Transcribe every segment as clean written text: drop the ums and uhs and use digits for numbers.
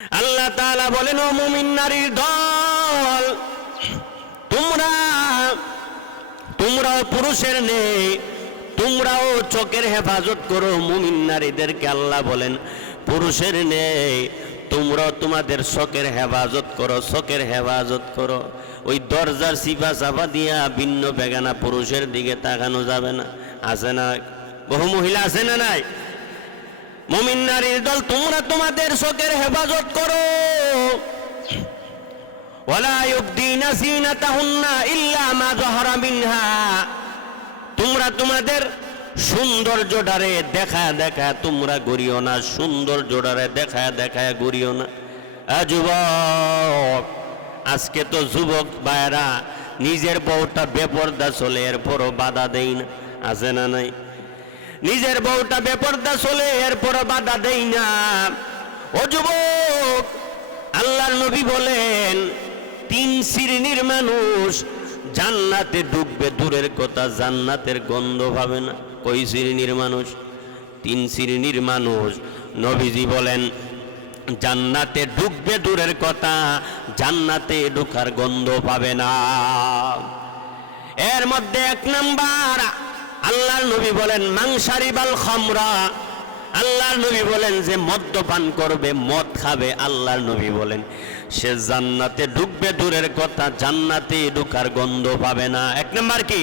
আল্লাহ তাআলা বলেন, ও মুমিন নারীর দল, তোমরাও পুরুষের নেই, তোমরাও চোখের হেফাজত করো। মুমিন নারীদেরকে আল্লাহ বলেন পুরুষের নেই, তোমরাও তোমাদের চোখের হেফাজত করো, চোখের হেফাজত করো। ওই দরজার সিপা চাপা দিয়া ভিন্ন বেগানা পুরুষের দিকে তাকানো যাবে না। আছে না? বহু মহিলা আছে না নাই? মুমিন নারীর দল, তোমরা তোমাদের চোখের হেফাজত করো। ওয়ালা ইউবদিনা যিনাতাহুন্না ইল্লা মা যাহারা মিনহা, তোমরা তোমাদের সৌন্দর্যটারে দেখা তোমরা গড়িও না, সৌন্দর্যটারে দেখা গড়িও না। যুবক, আজকে তো যুবক ভাইরা নিজের বউটা বেপরদা চলে, এরপরও বাধা দেই না। আছে না নাই? নিজের বউটা বেপরদা চলে, এরপরও বাধা দেই না। ও যুবক, আল্লাহর নবী বলেন 3 শ্রেণীর মানুষ জান্নাতে ঢুকবে, দূরের কথা জান্নাতের গন্ধ পাবে না। কই শ্রেণীর মানুষ? 3 শ্রেণীর মানুষ। নবীজি বলেন জান্নাতে ঢুকবে, দূরের কথা জান্নাতে ঢোকার গন্ধ পাবে না। এর মধ্যে 1 নাম্বার, আল্লাহর নবী বলেন মাংসারিবাল খামরা, আল্লাহর নবী বলেন যে মদ্যপান করবে, মদ খাবে, আল্লাহর নবী বলেন সে জান্নাতে ঢুকবে, দূরের কথা জান্নাতে ঢোকার গন্ধ পাবে না। 1 নাম্বার কি?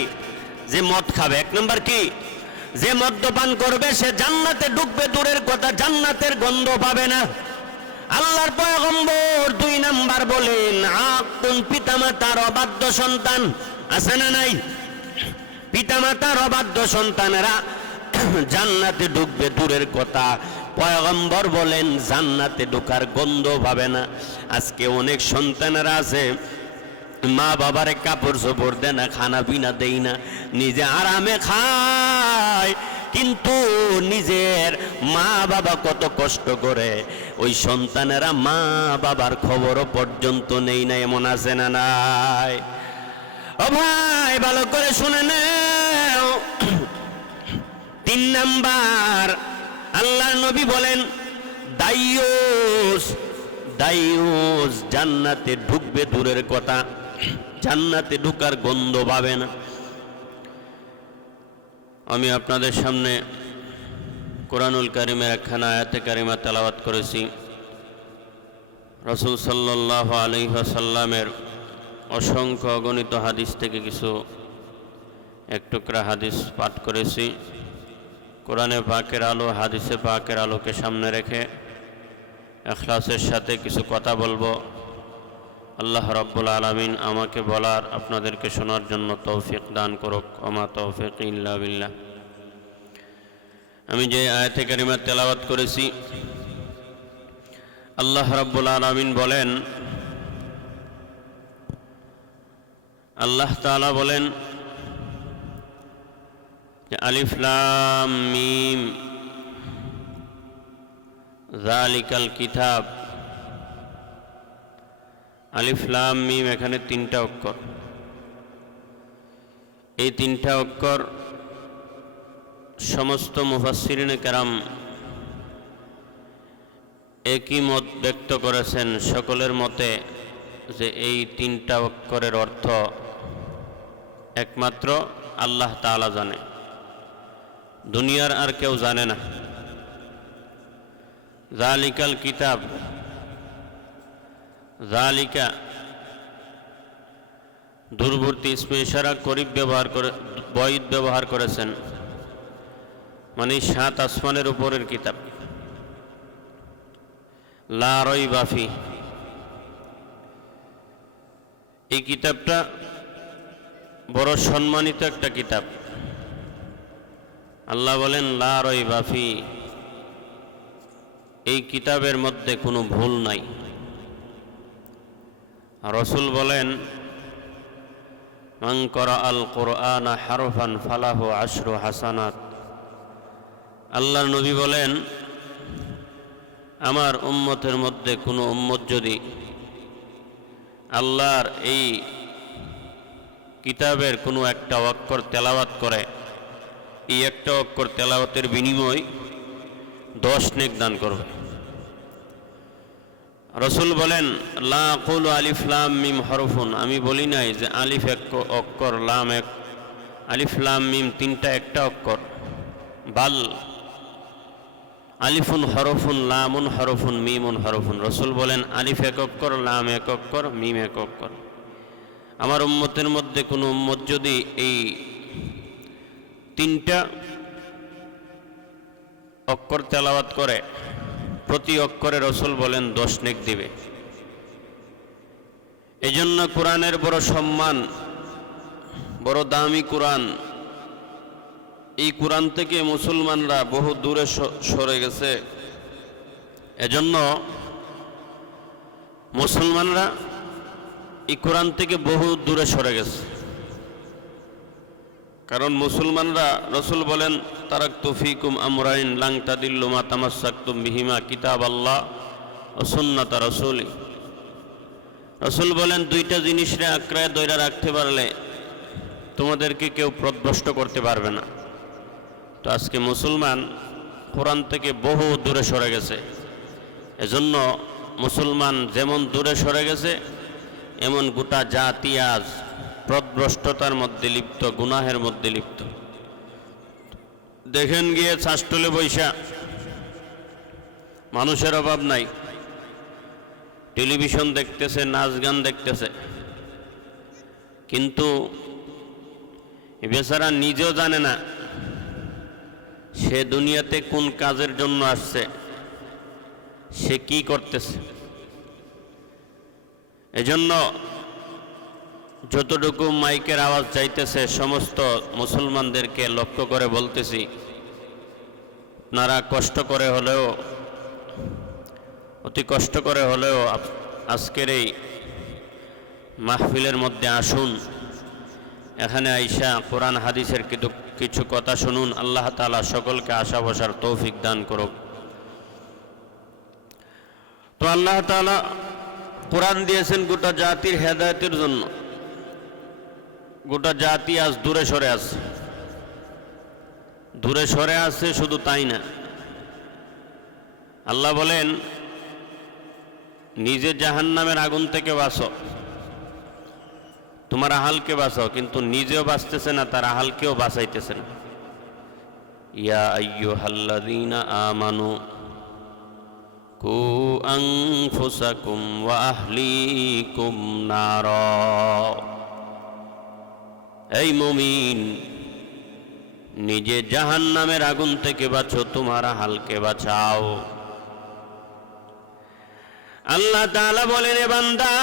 যে মদ খাবে। 1 নাম্বার কি? যে মদ্যপান করবে সে জান্নাতে ঢুকবে, দূরের কথা জান্নাতের গন্ধ পাবে না। আল্লাহর পয়গম্বর 2 নাম্বার বলেন আকুন, পিতামাতার অবাধ্য সন্তান। আছে না নাই? পিতামাতার অবাধ্য সন্তানেরা জান্নাতে ঢুকবে, দূরের কথা পয়গম্বর বলেন জান্নাতে ঢোকার গন্ধ পাবে না। আজকে অনেক সন্তানেরা আছে মা বাবারে কাপড় চোপড় দেয় না, খানা পিনা দেই না, নিজে আরামে খায়, কিন্তু নিজের মা বাবা কত কষ্ট করে, ওই সন্তানেরা মা বাবার খবরও পর্যন্ত নেই না। এমন আছে না নাই? ও ভাই, ভালো করে শুনে নাও। 3 নাম্বার, আল্লাহর নবী বলেন দায়ুস জান্নাতে ঢুকবে, দূরের কথা জান্নাতে ঢোকার গন্ধ পাবে না। আমি আপনাদের সামনে কোরআনুল কারীমের একখানা আয়াতে কারিমা তেলাওয়াত করেছি। রাসূল সাল্লাল্লাহু আলাইহি ওয়াসাল্লামের অসংখ্য অগণিত হাদিস থেকে কিছু এক টুকরা হাদিস পাঠ করেছি। কোরআনে পাকের আলো, হাদিসে পাকের আলোকে সামনে রেখে ইখলাসের সাথে কিছু কথা বলবো। আল্লাহ রাব্বুল আলামিন আমাকে বলার, আপনাদেরকে শোনার জন্য তৌফিক দান করুক। ওমা তৌফিক ইল্লা বিল্লাহ। আমি যে আয়াতে কারিমা তেলাওয়াত করেছি, আল্লাহ রাব্বুল আলামিন বলেন, আল্লাহ তাআলা বলেন যে আলিফ লাম মিম যালিকাল কিতাব। আলিফ লাম মিম, এখানে 3টা অক্ষর। এই 3টা অক্ষর সমস্ত মুফাসসিরিনে কেরাম একই মত ব্যক্ত করেছেন, সকলের মতে যে এই 3টা অক্ষরের অর্থ একমাত্র আল্লাহ তাআলা জানে, দুনিয়ার আর কেউ জানে না। যালিকাল কিতাব, যালিকা দূরবর্তী ইসমে ইশারা করিব ব্যবহার করে, বয়দ ব্যবহার করেছেন, মানে 7 আসমানের উপরের কিতাব। লা রাইবা ফি, এই কিতাবটা বড় সম্মানিত একটা কিতাব। আল্লাহ বলেন লা রাইবা ফি, এই কিতাবের মধ্যে কোনো ভুল নাই। রাসূল বলেন মান ক্বারাআল কুরআনা হারফান ফালাহু 10 হাসানাত। আল্লাহর নবী বলেন আমার উম্মতের মধ্যে কোনো উম্মত যদি আল্লাহর এই কিতাবের কোনো একটা অক্ষর তেলাওয়াত করে, এই একটা অক্ষর তেলাওয়াতের বিনিময় 10 নেক দান করবে। রসুল বলেন লা আকুলু আলিফ লাম মিম হরফুন, আমি বলি নাই যে আলিফ এক অক্ষর, লাম এক, আলিফ লাম মিম তিনটা একটা অক্ষর। বাল আলিফুন হরফুন, লামুন হরফুন, মিমুন হরফুন। রসুল বলেন আলিফ এক অক্ষর, লাম এক অক্ষর, মিম এক অক্ষর। আমার উম্মতের মধ্যে কোনো উম্মত যদি এই তিনটা অক্ষর তেলাওয়াত করে, প্রতি অক্ষরে রসুল বলেন 10 নেক দিবে। এজন্য কোরআনের বড় সম্মান, বড় দামি কোরআন। এই কোরআন থেকে মুসলমানরা বহু দূরে সরে গেছে। এজন্য মুসলমানরা এই কোরআন থেকে বহু দূরে সরে গেছে। কারণ মুসলমানরা, রসুল বলেন তারাকতু ফিকুম আমরাইন লাং তাদিল্লু মা তামাসসাকতুম বিহিমা কিতাব আল্লাহ ও সুন্নাত রাসূলি। রসুল বলেন দুইটা জিনিসরে আঁকড়ায় ধরে রাখতে পারলে তোমাদেরকে কেউ পথভ্রষ্ট করতে পারবে না। তো আজকে মুসলমান কোরআন থেকে বহু দূরে সরে গেছে। এজন্য মুসলমান যেমন দূরে সরে গেছে, এমন গোটা জাতি আজ পথভ্রষ্টতার মধ্যে লিপ্ত, গুনাহের মধ্যে লিপ্ত। দেখেন গিয়ে চাষটলে বৈশা, মানুষের অভাব নাই, টেলিভিশন দেখতেছে, নাচ গান দেখতেছে, কিন্তু বেচারা নিজেও জানে না সে দুনিয়াতে কোন কাজের জন্য আসছে, সে কি করতেছে। এজন্য যতটুকু মাইকের আওয়াজ যাইতেছে, সমস্ত মুসলমানদেরকে লক্ষ্য করে বলতেছি, আপনারা কষ্ট করে হলেও, অতি কষ্ট করে হলেও আজকের এই মাহফিলের মধ্যে আসুন। এখানে আইসা কোরআন হাদিসের কিছু কথা শুনুন। আল্লাহ তাআলা সকলকে আশা বসার তৌফিক দান করুক। তো আল্লাহ তাআলা কোরআন দিয়েছেন গোটা জাতির হেদায়েতের জন্য। গোটা জাতি আজ দূরে সরে আছে, দূরে সরে আছে। শুধু তাই না, আল্লাহ বলেন নিজে জাহান্নামের আগুন থেকে বাঁচো, তোমার আহালকে বাঁচাও, কিন্তু নিজেও বাঁচতেছে না, তার আহালকেও বাঁচাইতেছে না। ইয়া আইয়ুহাল্লাযীনা আমানু কু আনফুসাকুম ওয়া আহলিকুম নারা। এই মুমিন, নিজে জাহান্নামের আগুন থেকে বাঁচো, তোমার আহালকে বাঁচাও। আল্লাহ তাআলা বলেন, এ বান্দা,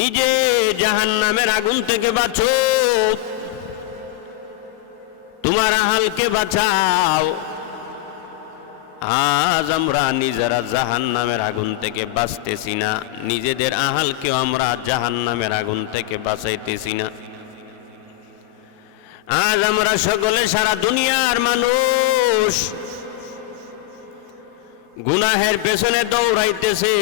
নিজে জাহান্নামের আগুন থেকে বাঁচো, তোমার আহালকে বাঁচাও। আজ আমরা নিজেরা জাহান্নামের আগুন থেকে বাঁচতেছি না, নিজেদের আহালকেও আমরা জাহান্নামের আগুন থেকে বাঁচাইতেছি না। আজ আমরা সকলে, সারা দুনিয়ার মানুষ গুনাহের পেছনে দৌড়াইতেছে।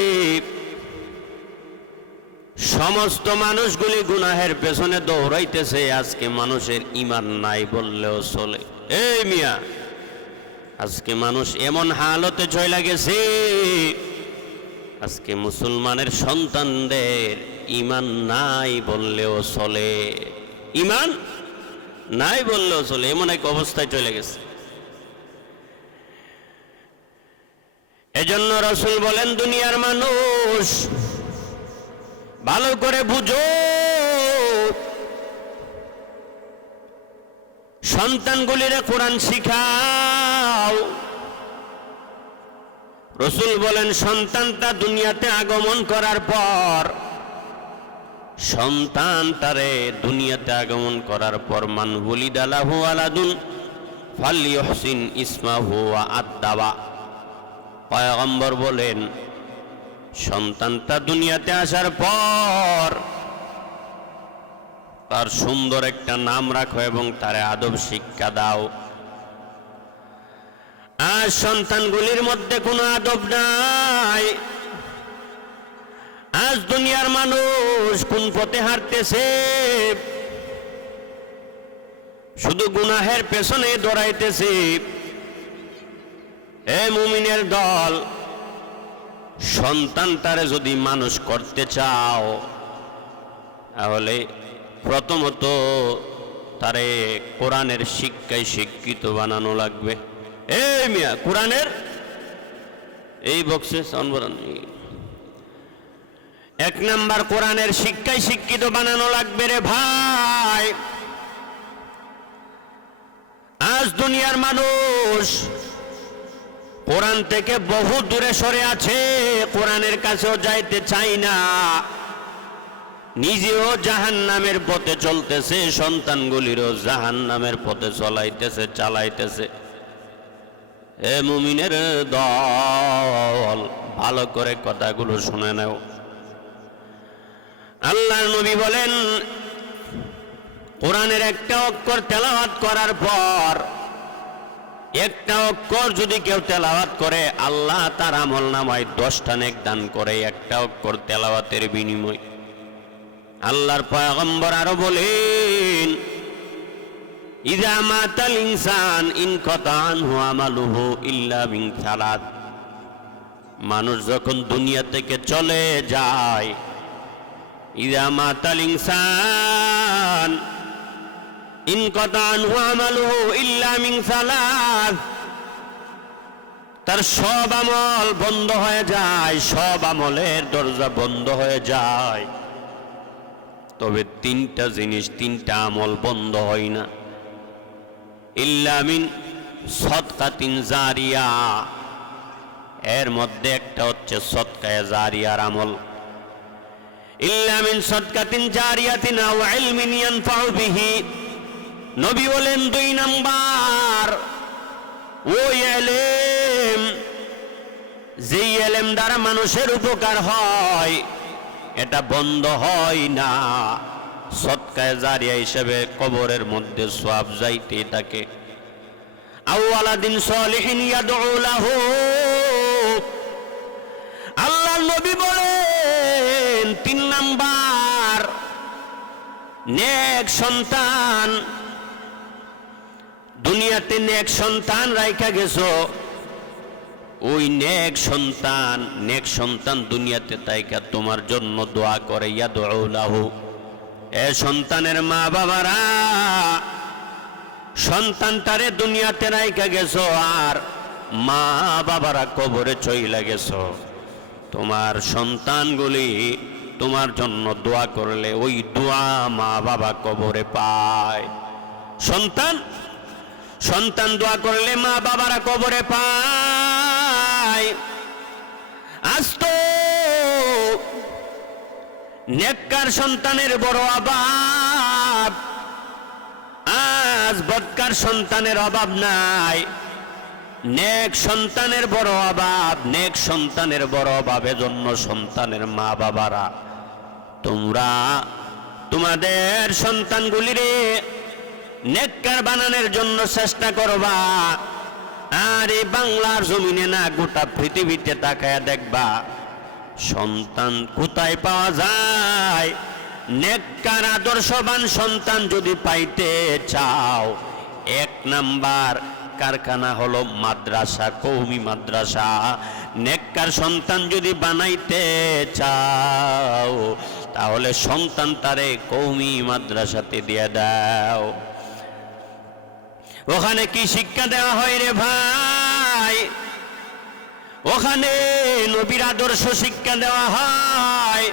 সমস্ত মানুষগুলি গুনাহের পেছনে দৌড়াইতেছে। আজকে মানুষের ঈমান নাই বললেও চলে। এই মিয়া, আজকে মানুষ এমন হালতে চলে গেছে, আজকে মুসলমানের সন্তানদের ঈমান নাই বললেও চলে। ঈমান নাই বললেও চলে, এমন এক অবস্থায় চলে গেছে। এজন্য রাসূল বলেন, দুনিয়ার মানুষ ভালো করে বুঝো, সন্তানগুলিরে কোরআন শিখাও। রাসূল বলেন, সন্তানটা দুনিয়াতে আগমন করার পর, সন্তানটারে দুনিয়াতে আগমন করার পর, মান ওয়ালিদা লাহু ওয়ালাদুন ফালইউহসিন ইসমাহু ওয়া আদ্দাবা। পয়গম্বর বলেন, সন্তানটা দুনিয়াতে আসার পর তার সুন্দর একটা নাম রাখো এবং তারে আদব শিক্ষা দাও। আজ সন্তানগুলির মধ্যে কোনো আদব নাই। আজ দুনিয়ার মানুষ কোন পথে হাঁটতেছে, শুধু গুনাহের পেছনে দৌড়াইতেছে। এ মুমিনের দল, সন্তানটারে যদি মানুষ করতে চাও তাহলে প্রথমত তারে কোরআনের শিক্ষায় শিক্ষিত বানানো লাগবে। এই মিয়া কোরআনের এই বক্সে সাউন্ড এক নাম্বার কোরআনের শিক্ষায় শিক্ষিত বানানো লাগবে রে ভাই। আজ দুনিয়ার মানুষ কোরআন থেকে বহু দূরে সরে আছে, কোরআনের কাছেও যাইতে চাই না, নিজেও জাহান্নামের পথে চলতেছে, সন্তানগুলিরও জাহান্নামের পথে চালাইতেছে। এ মুমিনের দল, ভালো করে কথাগুলো শুনে নাও। আল্লাহর নবী বলেন, কোরআনের একটা অক্ষর তেলাওয়াত করার পর, একটা অক্ষর যদি কেউ তেলাওয়াত করে, আল্লাহ তার আমলনামায় 10টা নেক দান করে একটা অক্ষর তেলাওয়াতের বিনিময়। আল্লাহর পয়গম্বর আরো বলেন, ইযা মাতাল ইনসান ইনকাতা আনহু আমালুহু ইল্লা মিন সালাত। মানুষ যখন দুনিয়া থেকে চলে যায়, ইযা মাতাল ইনসান ইনকাতা আনহু আমালুহু ইল্লা মিন সালাত, তার সব আমল বন্ধ হয়ে যায়, সব আমলের দরজা বন্ধ হয়ে যায়। তবে 3টা জিনিস, 3টা আমল বন্ধ হয় না। ইল্লা মিন সাদকাতিন জারিয়া, এর মধ্যে একটা হচ্ছে সদকায়ে জারিয়ার আমল। ইল্লা মিন সাদকাতিন জারিয়াতিন আও ইলমিন ইয়ানফাউ বিহি। নবী বলেন 2 নাম্বার ওই ইলম, যে ইলম দ্বারা মানুষের উপকার হয়, এটা বন্ধ হয় না, সদকায়ে জারিয়া হিসেবে কবরের মধ্যে সওয়াব যাইতে থাকে। আও ওয়ালাদিন সালিহিন ইয়াদউ লাহু। আল্লাহর নবী বলেন 3 নাম্বার নেক সন্তান। দুনিয়াতে নেক সন্তান রাইখা গেছো, ওই নেক সন্তান দুনিয়াতে তাইকা তোমার জন্য দোয়া করে, ইয়াদউ লাহু। এ সন্তানের মা বাবারা, সন্তানটারে দুনিয়াতে রাইখা গেছো, আর মা বাবারা কবরে চইলা গেছো, তোমার সন্তানগুলি তোমার জন্য দোয়া করলে ওই দোয়া মা বাবা কবরে পায়। সন্তান দোয়া করলে মা বাবারা কবরে পায়। আজ তো নেককার সন্তানের বড় অভাব, আজ বদকার সন্তানের অভাব নাই, নেক সন্তানের বড় অভাব। নেক সন্তানের বড় অভাবের জন্য সন্তানের মা বাবারা, তোমরা তোমাদের সন্তানগুলিরে নেককার বানানোর জন্য চেষ্টা করবা। আর এই বাংলার জমিনে না, গোটা পৃথিবীতে তাকায়া দেখবা সন্তান কোথায় পাওয়া যায়। নেককার আদর্শবান সন্তান যদি পাইতে চাও, 1 নাম্বার কারখানা হলো মাদ্রাসা, কওমি মাদ্রাসা। নেককার সন্তান যদি বানাইতে চাও, তাহলে সন্তান তারে কওমি মাদ্রাসাতে দিয়ে দাও। ওখানে কি শিক্ষা দেওয়া হয় রে ভাই? ওখানে নবীর আদর্শ শিক্ষা দেওয়া হয়।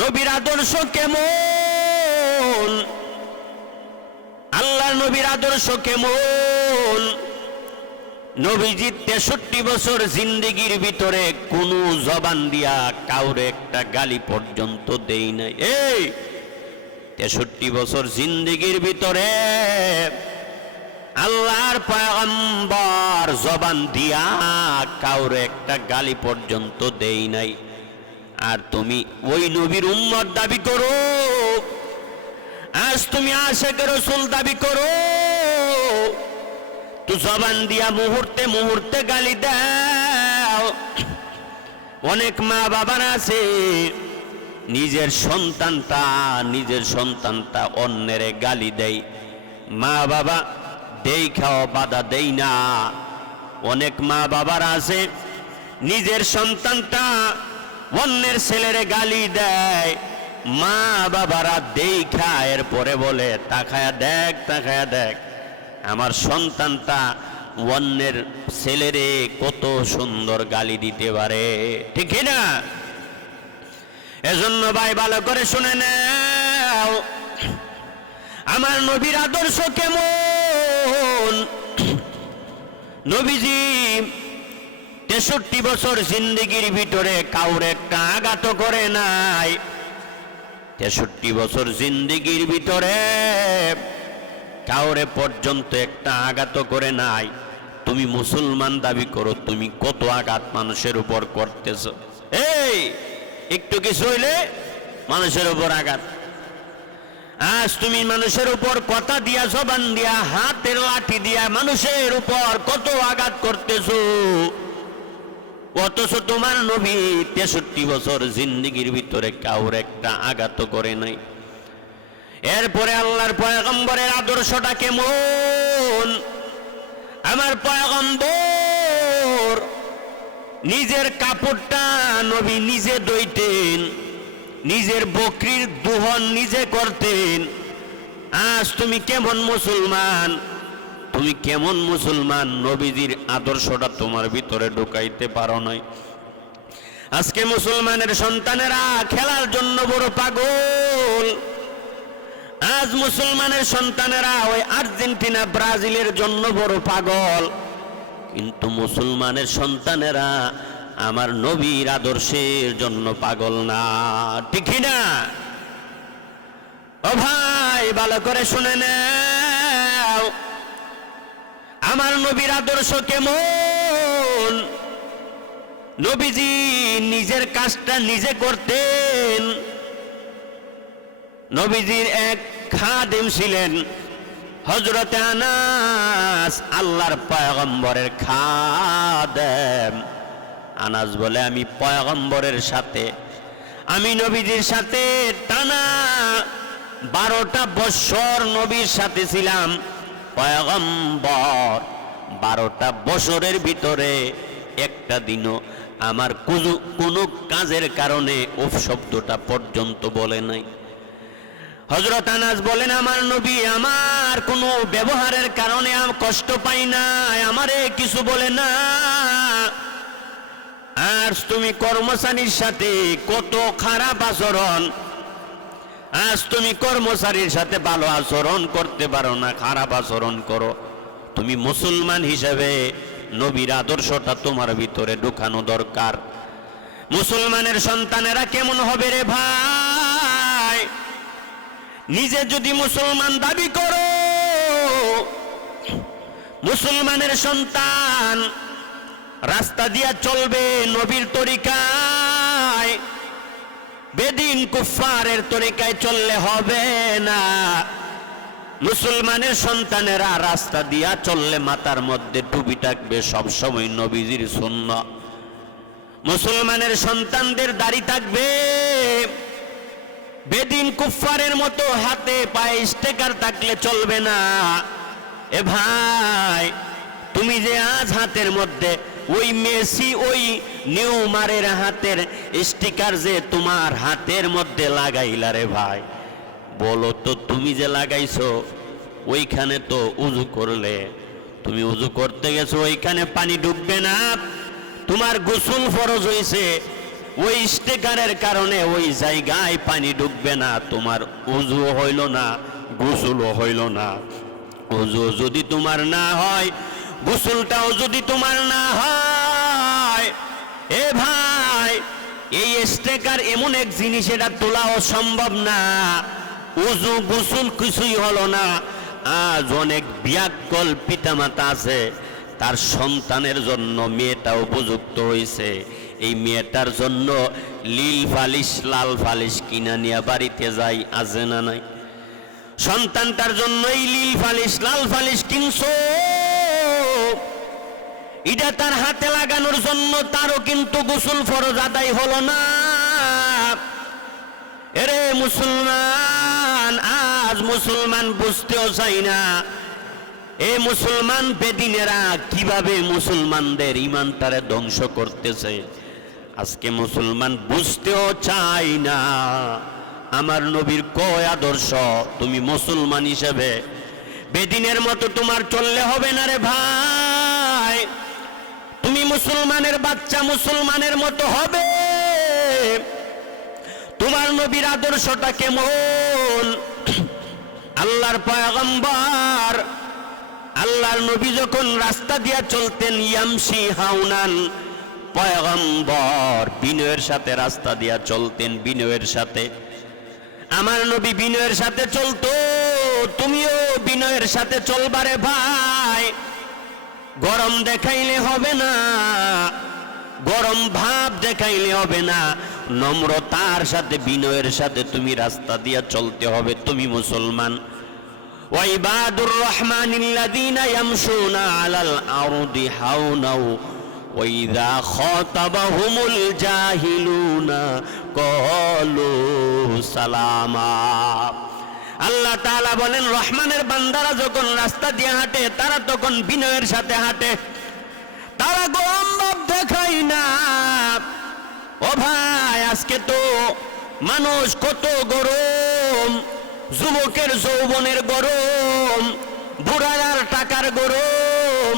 নবীর আদর্শ কেমন? আল্লাহর নবীর আদর্শ কেমন? নবীজি 63 বছর জিন্দেগির ভিতরে কোনো জবান দিয়া কাউরে একটা গালি পর্যন্ত দেই নাই। এই 63 বছর জিন্দেগির ভিতরে আল্লাহর পয়গম্বর জবান দিয়া কাউরে একটা গালি পর্যন্ত দেই নাই। আর তুমি ওই নবীর উম্মত দাবি করো, আজ তুমি আশিক রাসূল দাবি করো, তো জবান দিয়া মুহূর্তে মুহূর্তে গালি দাও। অনেক মা বাবার আছে নিজের সন্তানটা অন্যের গালি দেয়, মা বাবা দেই খাও বাধা দেই না। অনেক মা বাবার আছে নিজের সন্তানটা অন্যের ছেলেরে গালি দেয়, মা বাবারা দেখা এরপরে বলে তাকায়া দেখ, তাকায়া দেখ আমার সন্তানটা অন্যের ছেলেরে কত সুন্দর গালি দিতে পারে, ঠিক না? এজন্য ভাই ভালো করে শুনে নাও, আমার নবীর আদর্শ কেমন। নবীজি 63 বছর জিন্দেগির ভিতরে কাউরে একটা আঘাত করে নাই। 63 বছর জিন্দেগির ভিতরে কাউরে পর্যন্ত একটা আঘাত করে নাই। তুমি মুসলমান দাবি করো, তুমি কত আঘাত মানুষের উপর করতেছ। এই একটু কিছু হইলে মানুষের উপর আঘাত। আজ তুমি মানুষের উপর কথা দিয়া, জবান দিয়া, হাতের লাঠি দিয়া মানুষের উপর কত আঘাত করতেছ, অথচ তোমার নবী 63 বছর জিন্দেগির ভিতরে কাউর একটা আঘাত করে নাই। এরপরে আল্লাহর পয়গম্বরের আদর্শটা কেমন। আমার পয়গম্বর নিজের কাপড়টা নবী নিজে ধুইতেন, নিজের বকরির দুহন নিজে করতেন। আজ তুমি কেমন মুসলমান, তুমি কেমন মুসলমান, নবীজির আদর্শটা তোমার ভিতরে ঢুকাইতে পারো নাই। আজকে মুসলমানের সন্তানেরা খেলার জন্য বড় পাগল। আজ মুসলমানের সন্তানেরা ওই আর্জেন্টিনা ব্রাজিলের জন্য বড় পাগল, কিন্তু মুসলমানের সন্তানেরা আমার নবীর আদর্শের জন্য পাগল না, ঠিক না? ও ভাই ভালো করে শুনে নাও, আমার নবীর আদর্শ কেমন। নবীজি নিজের কাজটা নিজে করতেন। নবীজির এক খাদেম ছিলেন হযরত আনাস, আল্লাহর পয়গম্বরের খাদেম। আনাস বলে আমি পয়গম্বরের সাথে, আমি নবীজির সাথে টানা 12টা বছর নবীর সাথে ছিলাম। পয়গম্বর 12টা বছরের ভিতরে একটা দিনও আমার কোনো কাজের কারণে উফ শব্দটা পর্যন্ত বলে নাই। হযরত আনাস বলেন আমার নবী আমার কোনো ব্যবহারের কারণে কষ্ট পাই না, আমারে কিছু বলে না। আর তুমি কর্মচারীর সাথে কত খারাপ আচরণ, আজ তুমি কর্মচারীর সাথে ভালো আচরণ করতে পারো না, খারাপ আচরণ করো। তুমি মুসলমান হিসেবে নবীর আদর্শটা তোমার ভিতরে ঢুকানো দরকার। মুসলমানের সন্তানেরা কেমন হবে রে ভাই? নিজে যদি মুসলমান দাবি করো, মুসলমানের সন্তান রাস্তা দিয়া চলবে নবীর তরিকায়, বেদিন কুফফারের তরিকায় চললে হবে না। মুসলমানের সন্তানেরা রাস্তা দিয়া চললে মাথার মধ্যে টুপি থাকবে, সবসময় নবীজির সুন্নাহ। মুসলমানের সন্তানদের দাড়ি থাকবে, বেদিন কুফফারের মতো হাতে পায়ে স্টিকার থাকলে চলবে না। এ ভাই তুমি যে আজ হাতের মধ্যে ওই মেসি ওই নিউমারের হাতের স্টিকার যে তোমার হাতের মধ্যে লাগাইলা রে ভাই, বলো তো তুমি যে লাগাইছো ওইখানে তো উযু করলে, তুমি উযু করতে গেছো ওইখানে পানি ঢুকবে না, তোমার গোসল ফরজ হয়েছে, ওই স্টিকারের কারণে ওই জায়গায় পানি ঢুকবে না, তোমার উযু হইল না, গোসলও হইল না। উযু যদি তোমার না হয়, গোসলটাও যদি তোমার না হয়, এ ভাই এই স্টিকার এমন এক জিনিস, এটা তোলাও সম্ভব না। উযু গোসল কিছুই হলো না। আজ অনেক বিয়াক্কল পিতামাতা আছে, তার সন্তানের জন্য মেয়েটা উপযুক্ত হয়েছে, এই মেয়েটার জন্য লীল ফালিশ লাল ফালিশ কিনা নিয়ে বাড়িতে যাই, আছে না নাই? সন্তানটার জন্য এই লীল ফালিশ লাল ফালিশ কিনছো, এটা তার হাতে লাগানোর জন্য, তারও কিন্তু গোসল ফরজ আদায় হলো না। এরে মুসলমান, আজ মুসলমান বুঝতেও চাই না, এ মুসলমান বেদিনেরা কিভাবে মুসলমানদের ইমানটারে ধ্বংস করতেছে। আজকে মুসলমান বুঝতেও চাই না আমার নবীর কয় আদর্শ। তুমি মুসলমান হিসেবে বেদিনের মতো তোমার চললে হবে না রে ভাই। তুমি মুসলমানের বাচ্চা মুসলমানের মতো হবে। তোমার নবীর আদর্শটা কেমন? আল্লাহর পয়গম্বর আল্লাহর নবী যখন রাস্তা দিয়া চলতেন ইয়ামশি হাউনান, পয়গম্বর বিনয়ের সাথে রাস্তা দিয়া চলতেন, বিনয়ের সাথে। আমার নবী বিনয়ের সাথে চলতো, তুমিও বিনয়ের সাথে চলবারে ভাই। গরম দেখাইলে হবে না, গরম ভাব দেখাইলে হবে না, নম্রতার সাথে বিনয়ের সাথে তুমি রাস্তা দিয়া চলতে হবে। তুমি মুসলমান। ওয়াইবাদুর রহমানিল্লাযীনা ইয়ামশুনা আলাল আরদি হাওনাও ওয়াইযা খাতাবাহুমুল জাহিলুনা ক্বালু সালামা। আল্লাহ তাআলা বলেন, রহমানের বান্দারা যখন রাস্তা দিয়ে হাঁটে তারা তখন বিনয়ের সাথে হাঁটে, তারা গরম ভাব দেখায় না। ও ভাই, আজকে তো মানুষ কত গরম, যুবকের যৌবনের গরম, বুড়ার টাকার গরম,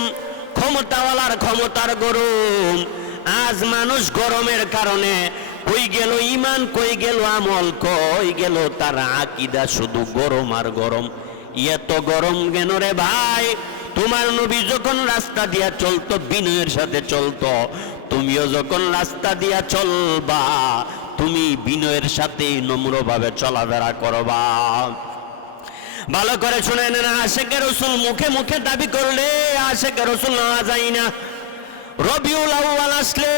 ক্ষমতাওয়ালার ক্ষমতার গরম। আজ মানুষ গরমের কারণে কই গেল ইমান, কই গেল আমল, কই গেল তার আকীদা, শুধু গরম আর গরম। এত গরম কেন রে ভাই? তোমার নবী যখন রাস্তা দিয়া চলতো বিনয়ের সাথে চলতো, তুমিও যখন রাস্তা দিয়া চলবা তুমি বিনয়ের সাথে নম্রভাবে চলাফেরা করবা। ভালো করে শুনে নেন, আশেকে রাসূল মুখে মুখে দাবি করলে আশেকে রাসূল হওয়া যায় না। রবিউল আউয়াল আসলে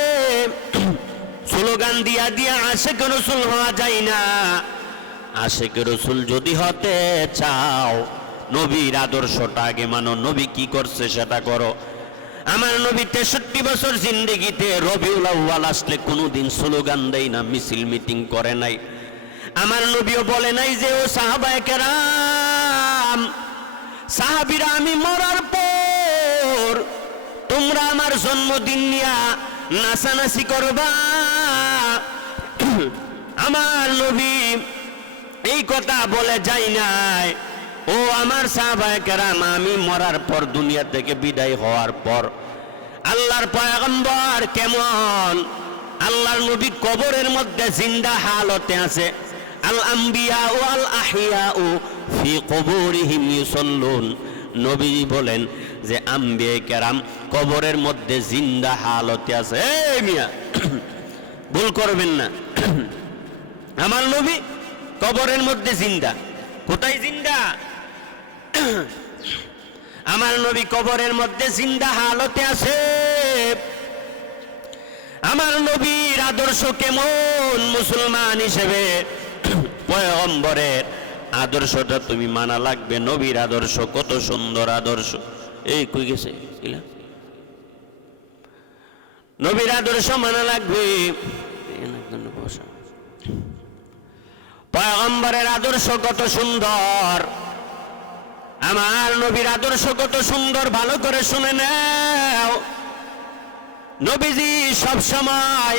স্লোগান দিয়া দিয়া আশেকে রাসূল হওয়া যায় না। আশেকে রাসূল যদি হতে চাও নবীর আদর্শটা আগে মানো। নবী কি করছে সেটা করো। আমার নবী 63 বছর জিন্দেগিতে রবিউল আউয়াল আসলে কোনোদিন স্লোগান দেয় না, মিছিল মিটিং করে নাই। আমার নবীও বলে নাই যে ও সাহাবায়ে কেরাম, সাহাবীরা আমি মরার পর তোমরা আমার জন্মদিন নিয়া নাচানাচি করবা। আমার নবী এই কথা বলে যাই নাই। ও আমার সাহাবায়ে কেরাম, আমি মরার পর দুনিয়া থেকে বিদায় হওয়ার পর আল্লাহর পয়গম্বর কেমন? আল্লাহর নবী কবরের মধ্যে জিন্দা হালতে আছে। আল আম্বিয়া ওয়াল আহিয়াউ ফি কুবুরিহিম ইউসাল্লুন। নবী বলেন যে আম্বিয়া কেরাম কবরের মধ্যে জিন্দা হালতে আছে। এই মিয়া ভুল করবেন না, আমার নবী কবরের মধ্যে জিন্দা। কোথায় জিন্দা? আমার নবী কবরের মধ্যে জিন্দা হালতে আছে। আমার নবীর আদর্শ কেমন? মুসলমান হিসেবে পয়গম্বরের আদর্শটা তুমি মানা লাগবে। নবীর আদর্শ কত সুন্দর আদর্শ। এই কই গেছে ইলা? নবীর আদর্শ মানা লাগবে। পয়গম্বরের আদর্শ কত সুন্দর, আমার নবীর আদর্শ কত সুন্দর। ভালো করে শুনে নাও। নবীজি সব সময়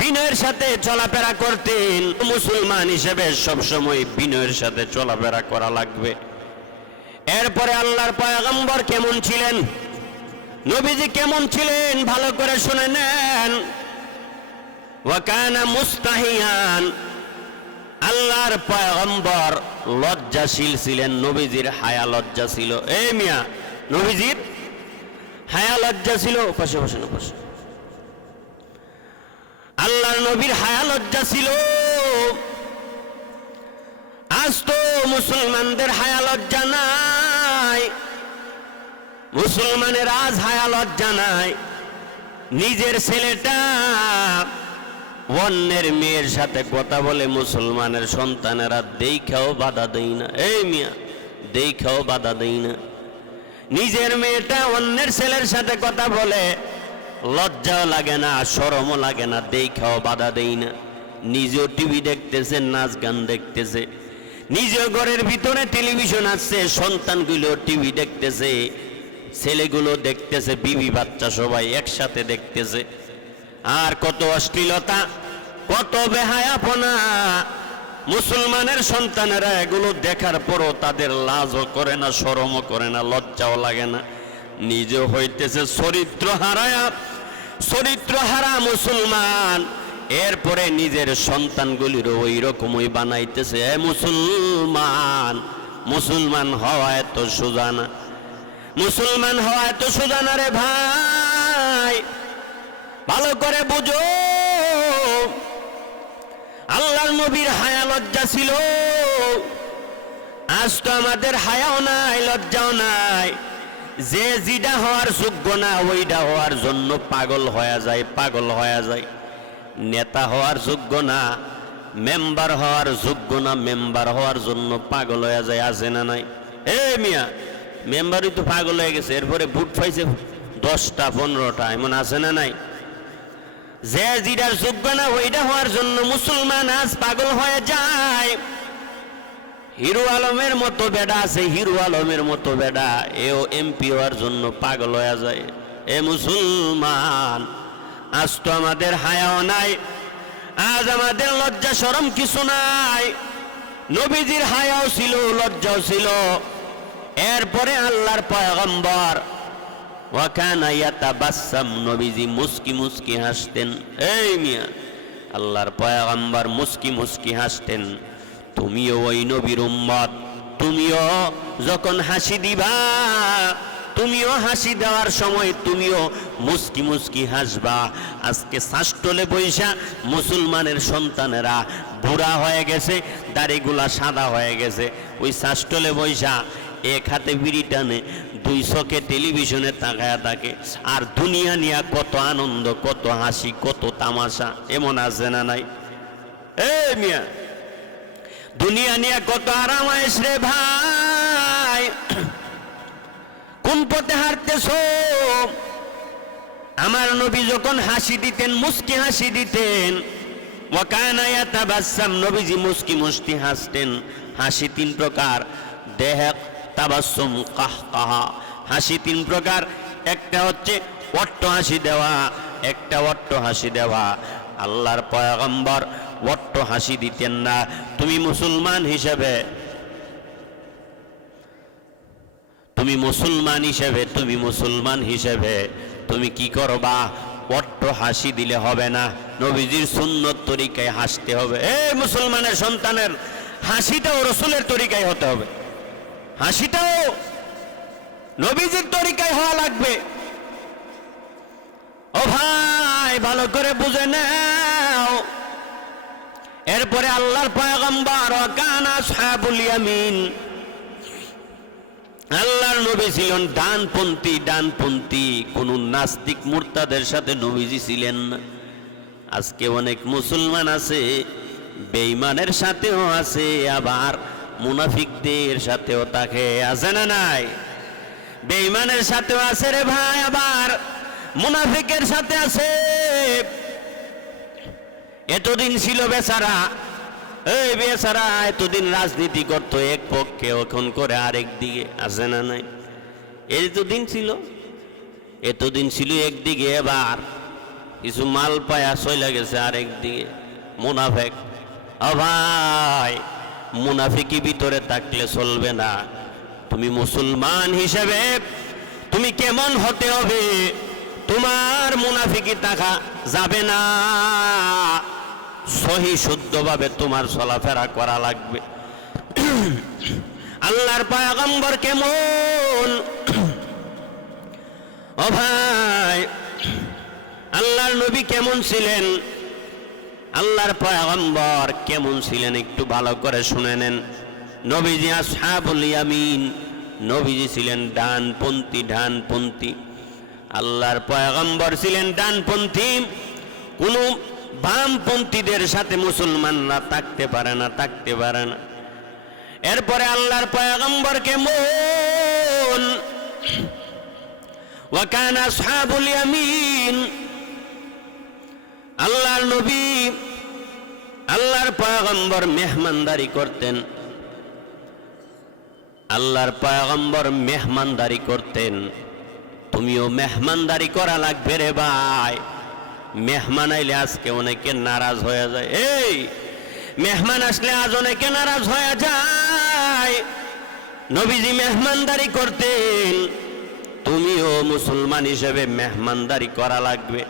বিনয়ের সাথে চলাফেরা করতেন। মুসলমান হিসেবে সব সময় বিনয়ের সাথে চলাফেরা করা লাগবে। এরপরে আল্লাহর পয়গম্বর কেমন ছিলেন, নবীজি কেমন ছিলেন ভালো করে শুনে নেন। ওয়া কানা মুস্তাহিয়ান, আল্লাহর পয়গম্বর লজ্জাশীল ছিলেন। নবীজির হায়া লজ্জা ছিল। এই মিয়া, নবীজির হায়া লজ্জা ছিল। পাশে বসেন, পাশে। আল্লাহর নবীর হায়া লজ্জা ছিল। আজ তো মুসলমানদের হায়া লজ্জা নাই। মুসলমানের আজ হায়া লজ্জা নাই। নিজের ছেলেটা অন্যের মেয়ের সাথে কথা বলে মুসলমানের সন্তানেরা দেখাও বাধা দেয় না। এই মিয়া, দেখাও বাধা দেয় না। নিজের মেয়েটা অন্যের ছেলের সাথে কথা বলে, লজ্জাও লাগে না, শরমও লাগে না, দেখাও বাধা দেয় না। নিজেও টিভি দেখতেছে, নাচ গান দেখতেছে, নিজের ঘরের ভিতরে টেলিভিশন আছে, সন্তানগুলো টিভি দেখতেছে, ছেলেগুলো দেখতেছে, বিবি বাচ্চা সবাই একসাথে দেখতেছে। আর কত অশ্লীলতা, কত বেহায়াপনা। মুসলমানের সন্তানেরা এগুলো দেখার পরও তাদের লাজও করে না, শরমও করে না, লজ্জাও লাগে না। নিজে হইতেছে চরিত্রহারা মুসলমান, এরপরে নিজের সন্তানগুলিরও ওই রকমই বানাইতেছে। মুসলমান হওয়া এত সোজা না, মুসলমান হওয়া এত সোজা না রে ভাই, ভালো করে বুঝো। আল্লাহর নবীর হায়া লজ্জা ছিল, আজ তো আমাদের হায়াও নাই, লজ্জাও নাই। যে যেটা হওয়ার যোগ্য না ওইটা হওয়ার জন্য পাগল হয়ে যায়। নেতা হওয়ার যোগ্য না, মেম্বার হওয়ার যোগ্য না, মেম্বার হওয়ার জন্য পাগল হয়ে যায়। আছে না নাই? মিয়া, মেম্বারই তো পাগল হয়ে গেছে, এরপরে ভোট পাইছে 10টা 15টা, এমন আছে না নাই? যে যেটার যোগ্য না ওইটা হওয়ার জন্য মুসলমান আজ পাগল হয়ে যায়। হিরো আলমের মতো বেডা আছে, হিরো আলমের মতো বেডা, এও এমপি হওয়ার জন্য পাগল হয়ে যায়। মুসলমান, আজ তো আমাদের হায়াও নাই, আজ আমাদের লজ্জা শরম কিছু নাই। নবীজির হায়াও ছিল, লজ্জাও ছিল। এরপরে আল্লাহর পয়গম্বর ওয়াকানা ইয়াতাবাসসাম, নবীজি মুস্কি মুস্কি হাসতেন। মিয়া, আল্লাহর পয়গম্বর মুস্কি মুস্কি হাসতেন। তুমিও ওই নবীর উম্মত, তুমিও যখন হাসি দিবা, তুমিও হাসি দেওয়ার সময় তুমিও মুস্কি মুস্কি হাসবা। আজকে শাসটলে বৈশা মুসলমানের সন্তানেরা বুড়া হয়ে গেছে, দাড়িগুলা সাদা হয়ে গেছে, ওই শাসটলে বৈশা এক হাতে বিড়ি টানে, 2 চোখে টেলিভিশনে তাকায়া থাকে, আর দুনিয়া নিয়ে কত আনন্দ, কত হাসি, কত তামাশা। এমন আছে না নাই? মিয়া, দুনিয়া নিয়ে কত আরাম আয়েশ রে ভাই। কোন পথে হারতেছ? আমার নবী যখন হাসি দিতেন, মুস্কি হাসি দিতেন, ওয়াকানা ইয়াতাবাসসাম, নবীজি মুস্কি মুস্কি হাসতেন। হাসি 3 প্রকার, দেহেক, তাবাসসুম, কাহকাহা। হাসি 3 প্রকার, একটা হচ্ছে অট্ট হাসি দেওয়া, একটা অট্ট হাসি দেওয়া। আল্লাহর পয়গম্বর অট্ট হাসি দিতেন না। তুমি মুসলমান হিসেবে তুমি কি করবা? অট্ট হাসি দিলে হবে না, নবীজির সুন্নত তরিকায় হাসতে হবে। মুসলমানের সন্তানের হাসিটাও রসুলের তরিকায় হতে হবে, হাসিটাও নবীজির তরিকায় হওয়া লাগবে। ও ভাই, ভালো করে বুঝে নাও। এরপরে আল্লাহর পয়গম্বর ওয়াকানা আসহাবুল ইয়ামিন, আল্লাহর নবী ছিলেন ডানপন্থী। কোন নাস্তিক মুরতাদের সাথে নবীজি ছিলেন না। আজকে অনেক মুসলমান আছে, বেঈমানের সাথেও আছে, আবার মুনাফিকদের সাথেও থাকে। আছে না নাই? বেঈমানের সাথেও আছে রে ভাই, আবার মুনাফিকের সাথে আছে। এতদিন ছিল বেচারা, বেচারা এতদিন রাজনীতি করতো এক পক্ষে, এখন করে আরেক দিকে। আছে না নাই? এতদিন ছিল একদিকে, এবার কিছু মাল পায়া চলে গেছে আরেক দিকে। মুনাফিক। ও ভাই, মুনাফিকি ভিতরে থাকলে চলবে না। তুমি মুসলমান হিসেবে তুমি কেমন হতে হবে? তোমার মুনাফিকি থাকা যাবে না, সহি শুদ্ধভাবে তোমার চলাফেরা করা লাগবে। আল্লাহর পয়গম্বর কেমন? ও ভাই, আল্লাহর নবী কেমন ছিলেন, আল্লাহর পয়গম্বর কেমন ছিলেন একটু ভালো করে শুনে নেন। নবীজি আসহাবুল ইয়ামিন, নবীজি ছিলেন ডানপন্থী। আল্লাহর পয়গম্বর ছিলেন ডানপন্থী। কোন বামপন্থীদের সাথে মুসলমানরা থাকতে পারে না। এরপরে আল্লাহর পয়গম্বর কেমন? ওয়াকানা আসহাবুল ইয়ামিন, আল্লাহর নবী, আল্লাহর পয়গম্বর মেহমানদারি করতেন। আল্লাহর পয়গম্বর মেহমানদারি করতেন, তুমিও মেহমানদারি করা লাগবে রে ভাই। মেহমান আইলে আজকে অনেকে নারাজ হয়ে যায়, এই মেহমান আসলে আজ অনেকে নারাজ হয়ে যায়। নবীজি মেহমানদারি করতেন, তুমিও মুসলমান হিসেবে মেহমানদারি করা লাগবে।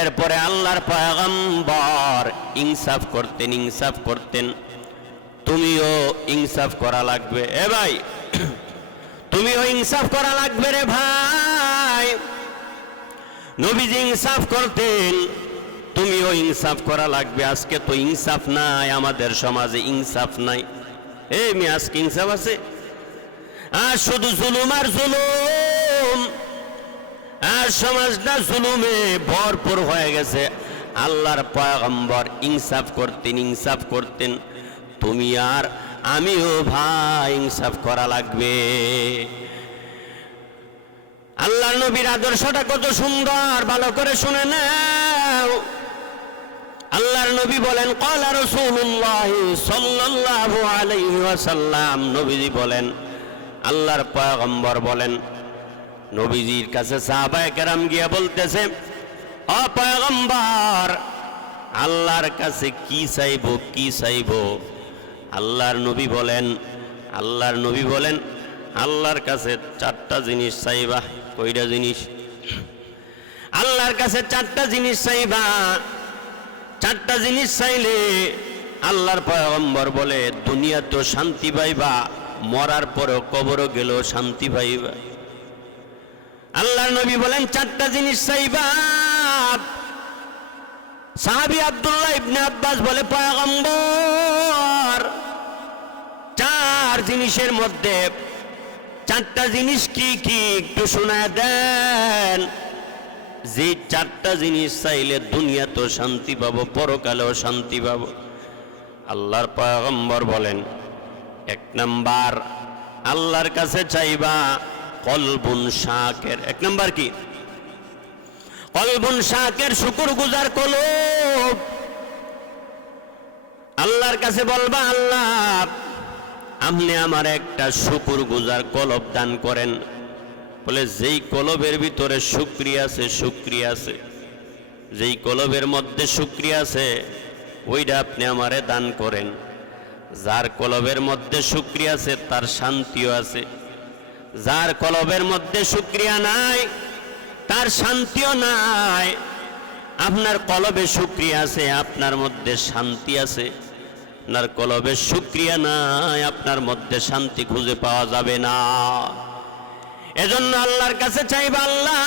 এরপরে আল্লাহর পয়গম্বর ইনসাফ করতেন, তুমিও ইনসাফ করা লাগবে। এ ভাই তুমিও ইনসাফ করা লাগবে রে ভাই। নবীজি ইনসাফ করতেন, তুমিও ইনসাফ করা লাগবে। আজকে তো ইনসাফ নাই, আমাদের সমাজে ইনসাফ নাই। এই মেয়ে আজকে ইনসাফ আছে? আর শুধু জুলুম আর জুলুম, আর সমাজটা জুলুমে ভরপুর হয়ে গেছে। আল্লাহর পয়গম্বর ইনসাফ করতেন, তুমি আর আমিও ভাই ইনসাফ করা লাগবে। আল্লাহর নবীর আদর্শটা কত সুন্দর, ভালো করে শুনে নাও। আল্লাহর নবী বলেন, ক্বালা রাসূলুল্লাহ সাল্লাল্লাহু আলাইহি ওয়াসাল্লাম, নবীজি বলেন, আল্লাহর পয়গম্বর বলেন, নবীজির কাছে সাহাবায়ে কেরাম গিয়ে বলতেছে, ও পয়গম্বর, আল্লাহর কাছে কি চাইবো? আল্লাহর নবী বলেন আল্লাহর কাছে 4টা জিনিস চাইবা। কয়টা জিনিস? আল্লাহর কাছে 4টা জিনিস চাইবা। 4টা জিনিস চাইলে আল্লাহর পয়গম্বর বলে দুনিয়া তো শান্তি পাইবা, মরার পরেও কবরও গেলেও শান্তি পাইবা। আল্লাহর নবী বলেন 4টা জিনিস চাইবা। সাহাবী আব্দুল্লাহ ইবনে আব্বাস বলে, পয়গম্বর 4 জিনিসের মধ্যে 4টা জিনিস কি কি একটু শোনায় দেন। যে 4টা জিনিস চাইলে দুনিয়া তো শান্তি পাবো, পরকালেও শান্তি পাবো। আল্লাহর পয়গম্বর বলেন, 1 নাম্বার আল্লাহর কাছে চাইবা কলবুন শাকের। 1 নাম্বার কি? কলবুন শাকের, শুকরগুজার কলব। আল্লাহর কাছে বলবা, আল্লাহ আপনি আমার একটা শুকরগুজার কলব দান করেন। বলে যেই কলবের ভিতরে শুকরিয়া আছে, যেই কলবের মধ্যে শুকরিয়া আছে ওইটা আপনি আমারে দান করেন। যার কলবের মধ্যে শুকরিয়া আছে তার শান্তিও আছে, যার কলবের মধ্যে শুকরিয়া নাই তার শান্তিও নাই। আপনার কলবে শুকরিয়া আছে, আপনার মধ্যে শান্তি আছে। আপনার কলবে শুকরিয়া নাই, আপনার মধ্যে শান্তি খুঁজে পাওয়া যাবে না। এজন্য আল্লাহর কাছে চাইবা, আল্লাহ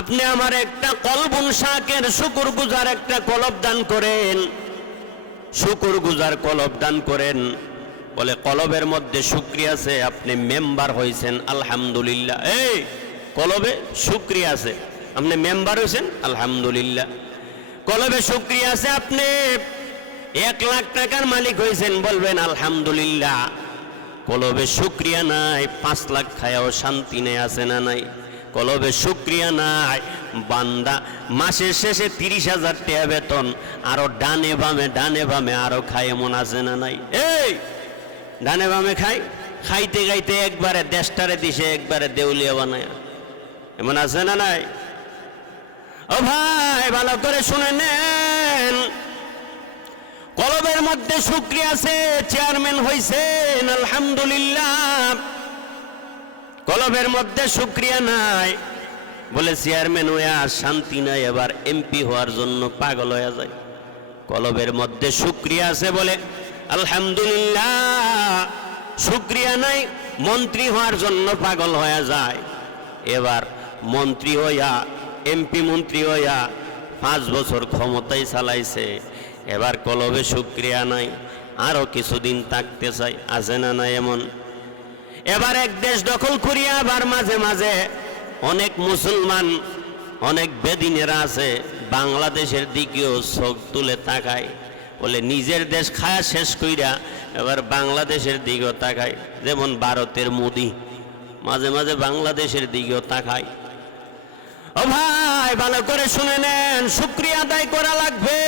আপনি আমার একটা কলবুন শাকের শুকরগুজার একটা কলব দান করেন, শুকরগুজার কলব দান করেন। বলে কলবের মধ্যে শুকরিয়া আছে, আপনি মেম্বার হয়েছেন, আলহামদুলিল্লাহ। এই কলবে শুকরিয়া আছে, আপনি মেম্বার হয়েছেন, আলহামদুলিল্লাহ। কলবে শুকরিয়া আছে, আপনি 1 লাখ টাকার মালিক হয়েছেন, বলবেন আলহামদুলিল্লাহ। কলবে শুকরিয়া নাই, 5 লাখ খায়াও শান্তি নেই, আছে না নাই? কলবে শুকরিয়া নাই, বান্দা মাসের শেষে 30,000 টাকা বেতন, আরো ডানে বামে আরো খায়, এমন আছে না নাই? এই ডানে বামে খাইতে খাইতে একবারে দেশটারে দিছে, একবারে দেউলিয়া বানায়, এমন আছে না নাই? ও ভাই ভালো করে শুনে নেন, কলবের মধ্যে শুকরিয়া আছে, চেয়ারম্যান হইছেন, আলহামদুলিল্লাহ। কলবের মধ্যে শুকরিয়া নাই, বলে চেয়ারম্যান হইয়া শান্তি নাই, এবার এমপি হওয়ার জন্য পাগল হয়ে যায়। কলবের মধ্যে শুকরিয়া আছে বলে আলহামদুলিল্লাহ, শুকরিয়া নাই, মন্ত্রী হওয়ার জন্য পাগল হয়ে যায়। এবার মন্ত্রী হইয়া, এমপি মন্ত্রী হইয়া 5 বছর ক্ষমতায় চালাইছে, এবার কলবে শুকরিয়া নাই, আরো কিছুদিন থাকতে চাই, আছে না নাই? এমন এবার এক দেশ দখল করিয়া আবার মাঝে মাঝে অনেক মুসলমান, অনেক বেদিনেরা আছে, বাংলাদেশের দিকেও চোখ তুলে তাকায়, বলে নিজের দেশ খায়া শেষ কইরা এবার বাংলাদেশের দিকেও তাকায়। যেমন ভারতের মোদি মাঝে মাঝে বাংলাদেশের দিকেও তাকায়। ও ভাই ভালো করে শুনে নেন, শুকরিয়া আদায় করা লাগবে।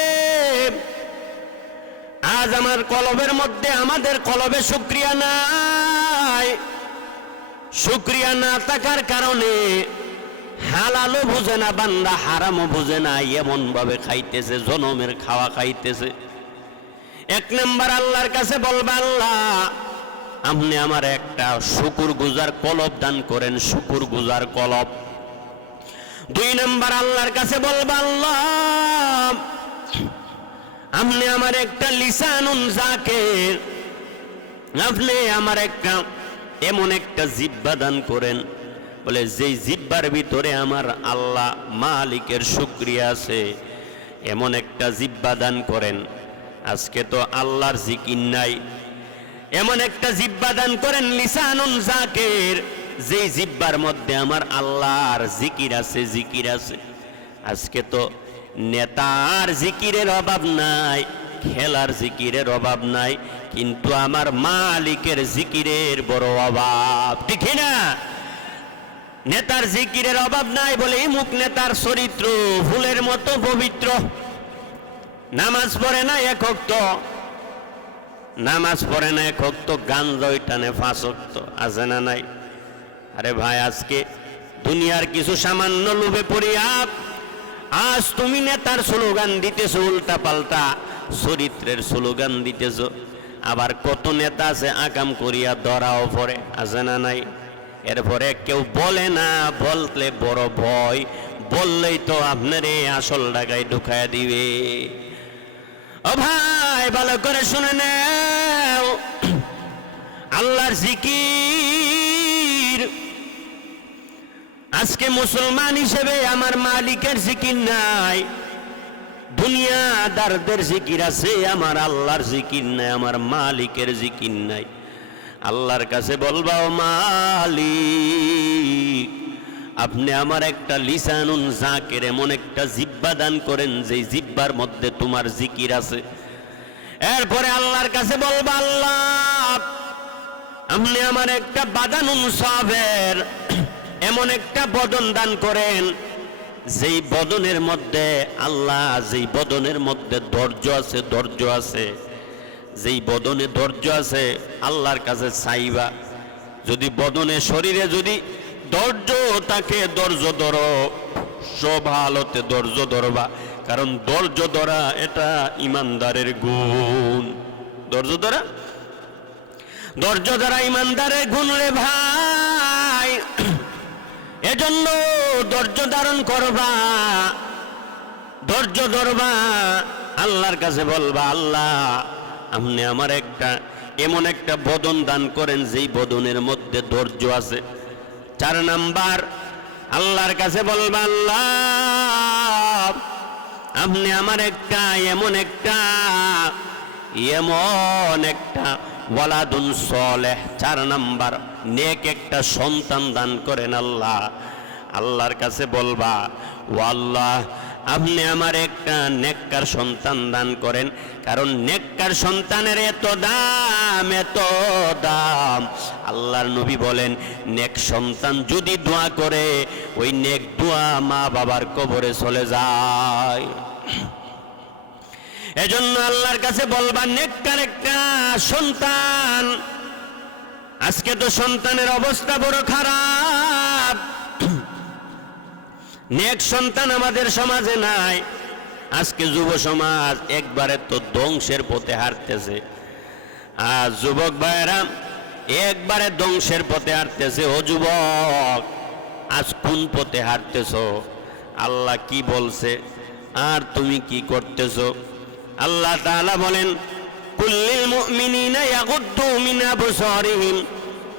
আজ আমার কলবের মধ্যে, আমাদের কলবে শুকরিয়া নাই। শুকরিয়া না থাকার কারণে হালালও বুঝে না বান্দা, হারামও বুঝে না, এমন ভাবে খাইতেছে, জনমের খাওয়া খাইতেছে। এক নাম্বার আল্লাহর কাছে বলবা, আল্লাহ আপনি আমার একটা শুকুর গুজার কলব দান করেন, শুকুর গুজার কলব। দুই নাম্বার আল্লাহর কাছে বলবা, আল্লাহ আপনি আমার একটা লিসানুন যাকির, আপনি আমার একটা এমন একটা জিহ্বা দান করেন, বলে যেই জিহ্বার ভিতরে আমার আল্লাহ মালিকের শুকরিয়া আছে, এমন একটা জিহ্বা দান করেন। আজকে তো আল্লাহর জিকির নাই, এমন একটা জিহ্বা দান করেন লিসানুন যাকির, যেই জিহ্বার মধ্যে আমার আল্লাহর জিকির আছে, জিকির আছে। আজকে তো নেতার জিকিরের অভাব নাই, খেলার জিকিরের অভাব নাই, কিন্তু আমার মালিকের জিকিরের বড় অভাব, ঠিক না? নেতার জিকিরের অভাব নাই বলে মুখ নেতার চরিত্র ফুলের মতো পবিত্র, নামাজ পড়ে না এক ওয়াক্ত, নামাজ পড়ে না এক ওয়াক্ত, গাঞ্জা টানে 5 ওয়াক্ত, আছে না নাই? আরে ভাই, আজকে দুনিয়ার কিছু সামান্য লোভে পড়িয়া আজ তুমি নেতার স্লোগান দিতেছো, উল্টা পাল্টা চরিত্রের স্লোগান দিতেছো। আবার কত নেতা আছে আকাম করিয়া ধরাও পড়ে, আছে না নাই? এরপরে কেউ বলে না, বললে বড় ভয়, বললেই তো আপনার এই আসল টাকায় ঢুকায় দিবে। ও ভাই, ভালো করে শুনে নাও, আল্লাহর জিকির, আজকে মুসলমান হিসেবে আমার মালিকের জিকির নাই, দুনিয়াদারদের জিকির আছে, আমার আল্লাহর জিকির নাই, আমার মালিকের জিকির নাই। আল্লাহর কাছে বলবা, ও মালিক আপনি আমার একটা লিসানুন যাকির, এমন একটা জিহ্বা দান করেন যেই জিহ্বার মধ্যে তোমার জিকির আছে। এরপরে আল্লাহর কাছে বলবা, আল্লাহ আপনি আমার একটা বাদানুন সাবের, এমন একটা বদন দান করেন যেই বদনের মধ্যে আল্লাহ, যেই বদনের মধ্যে ধৈর্য আছে, ধৈর্য আছে, যেই বদনে ধৈর্য আছে। আল্লাহর কাছে চাইবা, যদি বদনে শরীরে যদি ধৈর্য তাকে, ধৈর্য ধরো, সব হালতে ধৈর্য ধরবা, কারণ ধৈর্য ধরা এটা ইমানদারের গুণ। ধৈর্য ধরা, ধৈর্য ধরা ইমানদারের গুণ রে ভাই। এজন্য ধৈর্য ধারণ করবা, ধৈর্য ধরবা, আল্লাহর কাছে বলবা, আল্লাহ আপনি আমার একটা এমন একটা বদন দান করেন যেই বদনের মধ্যে ধৈর্য আছে। 4 নাম্বার আল্লাহর কাছে বলবা, আল্লাহ আপনি আমার একটা এমন একটা ওয়ালাদুন সালেহ, 4 নাম্বার নেক একটা সন্তান দান করেন আল্লাহ। আল্লাহর কাছে বলবা, ও আল্লাহ আপনি আমার একটা নেককার সন্তান দান করেন, কারণ নেককার সন্তানের এত দাম, এত দাম। আল্লাহর নবী বলেন, নেক সন্তান যদি দোয়া করে, ওই নেক দোয়া মা বাবার কবরে চলে যায়। এজন্য আল্লাহর কাছে বলবা, নেককার একটা সন্তান। আজকে তো সন্তানের অবস্থা বড় খারাপ, নেক সন্তান আমাদের সমাজে নাই। আজকে যুব সমাজ একবারে তো ধ্বংসের পথে হাঁটতেছে। আর যুবক ভাইরা একবারে ধ্বংসের পথে হাঁটতেছে। ও যুবক, আজ কোন পথে হাঁটতেছো? আল্লাহ কি বলছে আর তুমি কি করতেছো? আল্লাহ তাআলা বলেন, কুল্লিল মুমিনিনা ইয়াগুদ্দু মিন আবসারিহিম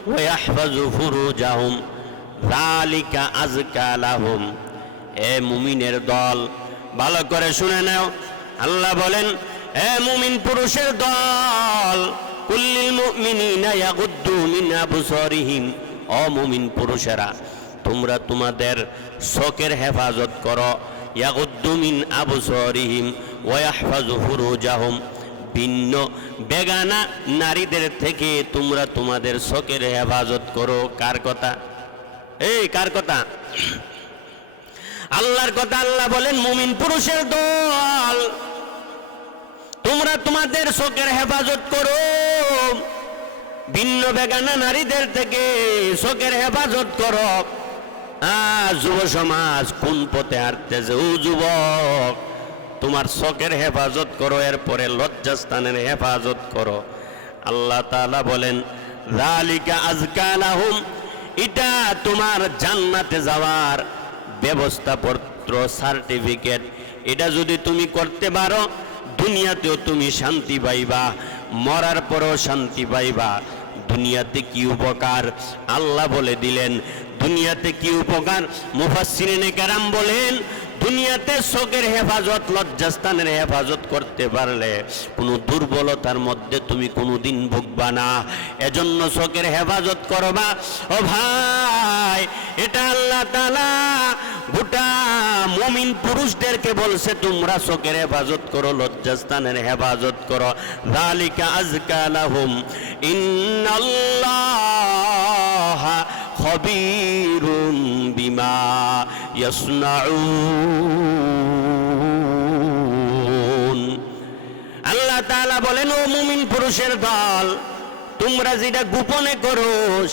ওয়া ইয়াহফাযু ফুরুজাহুম যালিকা আযকা লাহুম। এ মুমিনের দল, ভালো করে শুনে নাও। আল্লাহ বলেন, এ মুমিন পুরুষের দল, কুল্লিল মুমিনিনা ইয়াগুদ্দু মিন আবসারিহিম, ও মুমিন পুরুষেরা তোমরা তোমাদের চোখের হেফাজত করো। ইয়াগুদ্দু মিন আবসারিহিম ওয়া ইয়াহফাযু ফুরুজাহুম, ভিন্ন বেগানা নারীদের থেকে তোমরা তোমাদের চোখের হেফাজত করো। কার কথা? এই কার কথা? আল্লাহর কথা। আল্লাহ বলেন, মুমিন পুরুষের দল, তোমরা তোমরা তোমাদের চোখের হেফাজত করো, ভিন্ন বেগানা নারীদের থেকে চোখের হেফাজত করো। যুব সমাজ কোন পথে হাঁটতেছে? ও যুবক, তোমার চোখের হেফাজত করো, এরপরে লজ্জাস্থানের হেফাজত করো। আল্লাহ তাআলা বলেন যালিকা আযকা লাহুম, এটা তোমার জান্নাতে যাওয়ার ব্যবস্থাপত্র, সার্টিফিকেট। এটা যদি তুমি করতে পারো, দুনিয়াতেও তুমি শান্তি পাইবা, মরার পরেও শান্তি পাইবা। দুনিয়াতে কি উপকার আল্লাহ বলে দিলেন। দুনিয়াতে কি উপকার? মুফাসসিরিনে কেরাম বলেন, দুনিয়াতে চোখের হেফাজত, লজ্জাস্থানের হেফাজত করতে পারলে কোনো দুর্বলতার মধ্যে তুমি কোনোদিন ভুগবা না। এজন্য চোখের হেফাজত করবা। ও ভাই, এটা আল্লাহ তাআলা গোটা মুমিন পুরুষদেরকে বলছে, তোমরা চোখের হেফাজত করো, লজ্জাস্থানের হেফাজত করো। যালিকা আযকা লাহুম ইন্নাল্লাহা খবীরুম বিমা ইয়াসনাউন। আল্লাহ তাআলা বলেন, ও মুমিন পুরুষের দল, তোমরা যেটা গোপনে করো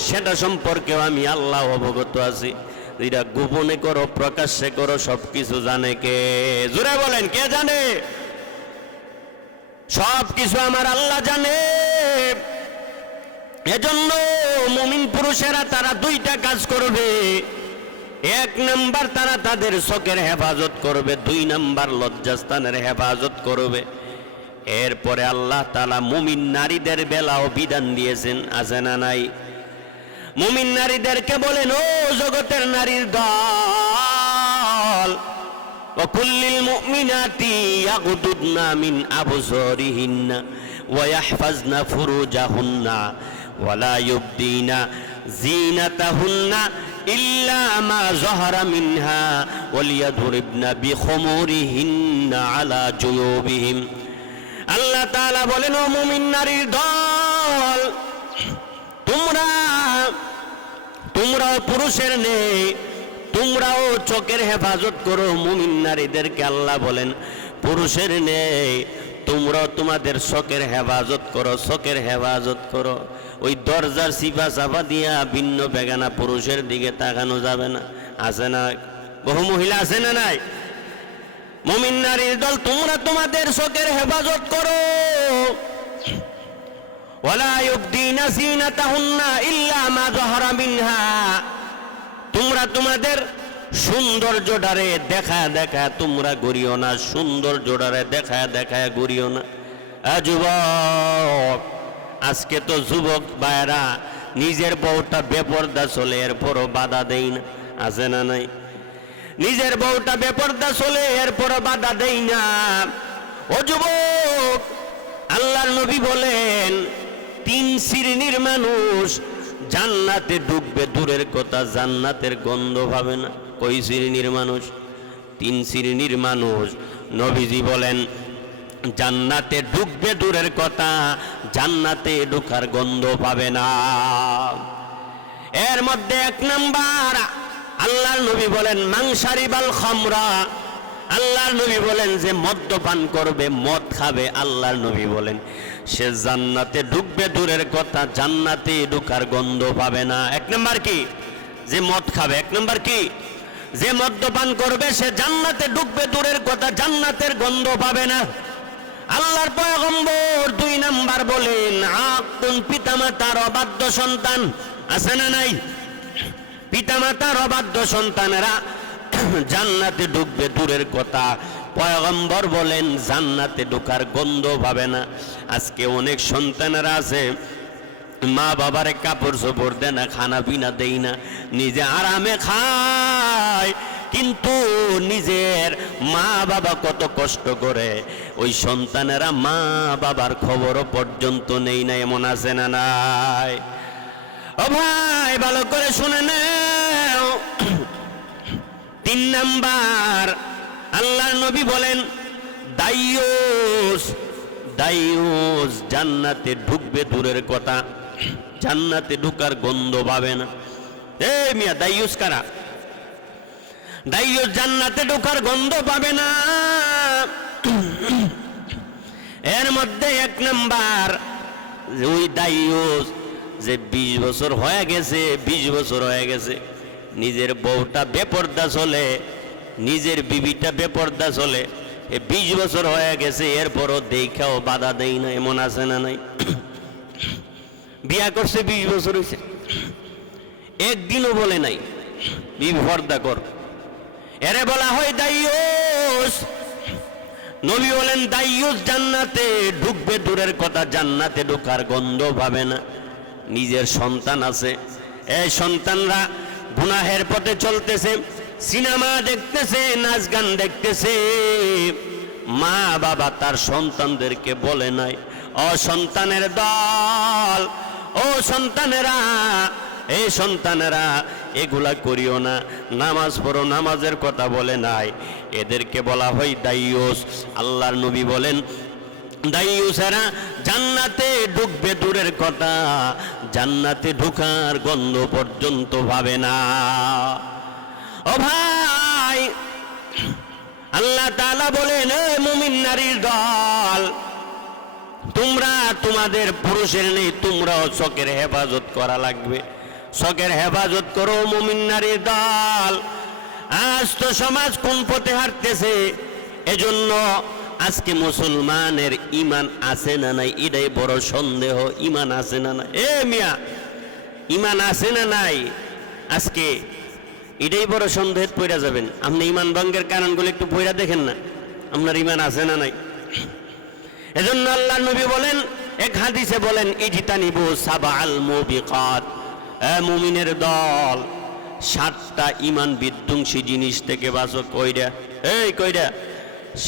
সেটা সম্পর্কেও আমি আল্লাহ অবগত আছি। যেটা গোপনে করো, প্রকাশ্যে করো, সবকিছু জানে কে? জোরে বলেন, কে জানে? সবকিছু আমার আল্লাহ জানে। এজন্য মুমিন পুরুষেরা তারা দুইটা কাজ করবে। এক নাম্বার, তারা তাদের চোখের হেফাজত করবে। দুই নাম্বার, লজ্জাস্থানের হেফাজত করবে। এরপরে আল্লাহ তাআলা মুমিন নারীদের বেলাও বিধান দিয়েছেন, আছে না নাই? মুমিন নারীদেরকে বলেন, ও জগতের নারীর দল, ওয়াকুল্লিল মুমিনাতি ইয়াগুদুদনা মিন আবসারিহিন্না ওয়া ইয়াহফাজনা ফুরুজাহুন্না ওয়ালা ইউবদিনা জিনাতাহুন্না ইল্লা মা যাহারা মিনহা ওয়ালিয়াদরিবনা বিখুমুরিহিন্না আলা জুয়ুবিহিম। আল্লাহ তাআলা বলেন, ও মুমিন নারীর দল, তোমরাও পুরুষের নেই, তোমরাও চোখের হেফাজত করো। মুমিন নারীদেরকে আল্লাহ বলেন, পুরুষের নেই, তোমরাও তোমাদের চোখের হেফাজত করো, চোখের হেফাজত করো। ওই দরজার চিপা চাপা দিয়া ভিন্ন বেগানা পুরুষের দিকে তাকানো যাবে না, আছে না? বহু মহিলা আছে না নাই? মুমিন নারীর দল, তোমরা তোমাদের চোখের হেফাজত করো। ওয়ালা ইউবদিনা জিনাতাহুন্না ইল্লা মা যাহারা মিনহা, তোমরা তোমাদের সৌন্দর্যটারে দেখা দেখা তোমরা গড়িও না, সৌন্দর্যটারে দেখা দেখা গড়িও না। যুবক, আজকে তো যুবক ভাইরা নিজের বউটা বেপরদা চলে, এরপরও বাধা দেই না, আছে না নাই? নিজের বউটা বেপরদা চলে, এরপরও বাধা দেই না। ও যুবক, আল্লাহর নবী বলেন, তিন শ্রেণীর মানুষ জান্নাতে ঢুকবে, দূরের কথা জান্নাতের গন্ধ পাবে না। কই শ্রেণীর মানুষ? তিন শ্রেণীর মানুষ। নবীজি বলেন, জান্নাতে ঢুকবে, দূরের কথা জান্নাতে ঢুকার গন্ধ পাবে না। এর মধ্যে এক নাম্বার, আল্লাহর নবী বলেন, মাংসারিবাল খামরা। আল্লাহর নবী বলেন, যে মদ্যপান করবে, মদ খাবে, আল্লাহর নবী বলেন সে জান্নাতে ঢুকবে, দূরের কথা জান্নাতে ঢুকার গন্ধ পাবে না। এক নাম্বার কি? যে মদ খাবে। এক নাম্বার কি? যে মদ্যপান করবে, সে জান্নাতে ঢুকবে, দূরের কথা জান্নাতের গন্ধ পাবে না। আল্লাহর পয়গম্বর দুই নাম্বার বলেন, আকুন পিতামাতার অবাধ্য সন্তান, আছে না নাই? পিতামাতার অবাধ্য সন্তানেরা জান্নাতে ঢুকবে, দূরের কথা পয়গম্বর বলেন জান্নাতে ঢোকার গন্ধ পাবে না। আজকে অনেক সন্তানেরা আছে, মা বাবারে কাপড় চোপড় দেয় না, খানা পিনা দেই না, নিজে আরামে খায়, কিন্তু নিজের মা বাবা কত কষ্ট করে, ওই সন্তানেরা মা বাবার খবরও পর্যন্ত নেই না। এমন আছে না নাই? ও ভাই, ভালো করে শুনে নাও। তিন নাম্বার, আল্লাহর নবী বলেন, দাইয়ুস জান্নাতে ঢুকবে, দূরের কথা জান্নাতে ঢুকার গন্ধ পাবে না। এই মিয়া, দাইয়ুস কারা? দাইয়ুস জান্নাতে ঢুকার গন্ধ পাবে না। এর মধ্যে এক নাম্বার ওই দাইয়ুস যে 20 বছর হয়ে গেছে, 20 বছর হয়ে গেছে, নিজের বউটা বেপর্দা চলে, নিজের বিবিটা বেপর্দা চলে, 20 বছর হয়ে গেছে, এরপরও দেখাও বাধা দেই না, এমন আছে না নাই? বিয়া করছে 20 বছর হয়েছে, একদিনও বলে নাই বিবি পর্দা কর। এরে বলা হয় দাইয়ুস। নবী বলেন দাইয়ুস জান্নাতে ঢুকবে দূরের কথা, জান্নাতে ঢোকার গন্ধ পাবে না। নিজের সন্তান আছে, এই সন্তানরা গুনাহের পথে চলতেছে, সিনেমা দেখতেছে, নাচ গান দেখতেছে, মা বাবা তার সন্তানদেরকে বলে নাই, ও সন্তানের দল, ও সন্তানেরা, এই সন্তানেরা এগুলা করিও না, নামাজ পড়ো, নামাজের কথা বলে নাই। এদেরকে বলা হয় দাইয়ুস। আল্লাহর নবী বলেন দাইয়ুসেরা জান্নাতে ঢুকবে দূরের কথা, জান্নাতে ঢোকার গন্ধ পর্যন্ত পাবে না। ও ভাই, আল্লাহ তাআলা বলেন এ মুমিন নারীর দল, তোমরা তোমাদের পুরুষের নেই, তোমরাও চোখের হেফাজত করা লাগবে, চোখের হেফাজত করো মুমিন নারীর দল। আজ তো সমাজ কোন পথে হাঁটতেছে, এজন্য আজকে মুসলমানের ইমান আছে না নাই এটাই বড় সন্দেহ। ইমান আছে না নাই, এ মিয়া ইমান আছে না নাই, আজকে এটাই বড় সন্দেহে পড়ে যাবেন। আপনি ইমান ভঙ্গের কারণগুলো একটু পড়া দেখেন না, আপনার ইমান আছে না নাই। এজন্য আল্লাহ নবী বলেন, এক হাদিসে বলেন ইজতানিবু সাবাল মুবিকাত, এ মুমিনের দল 7টা ইমান বিধ্বংসী জিনিস থেকে বাঁচো। কইরা? এই কইরা?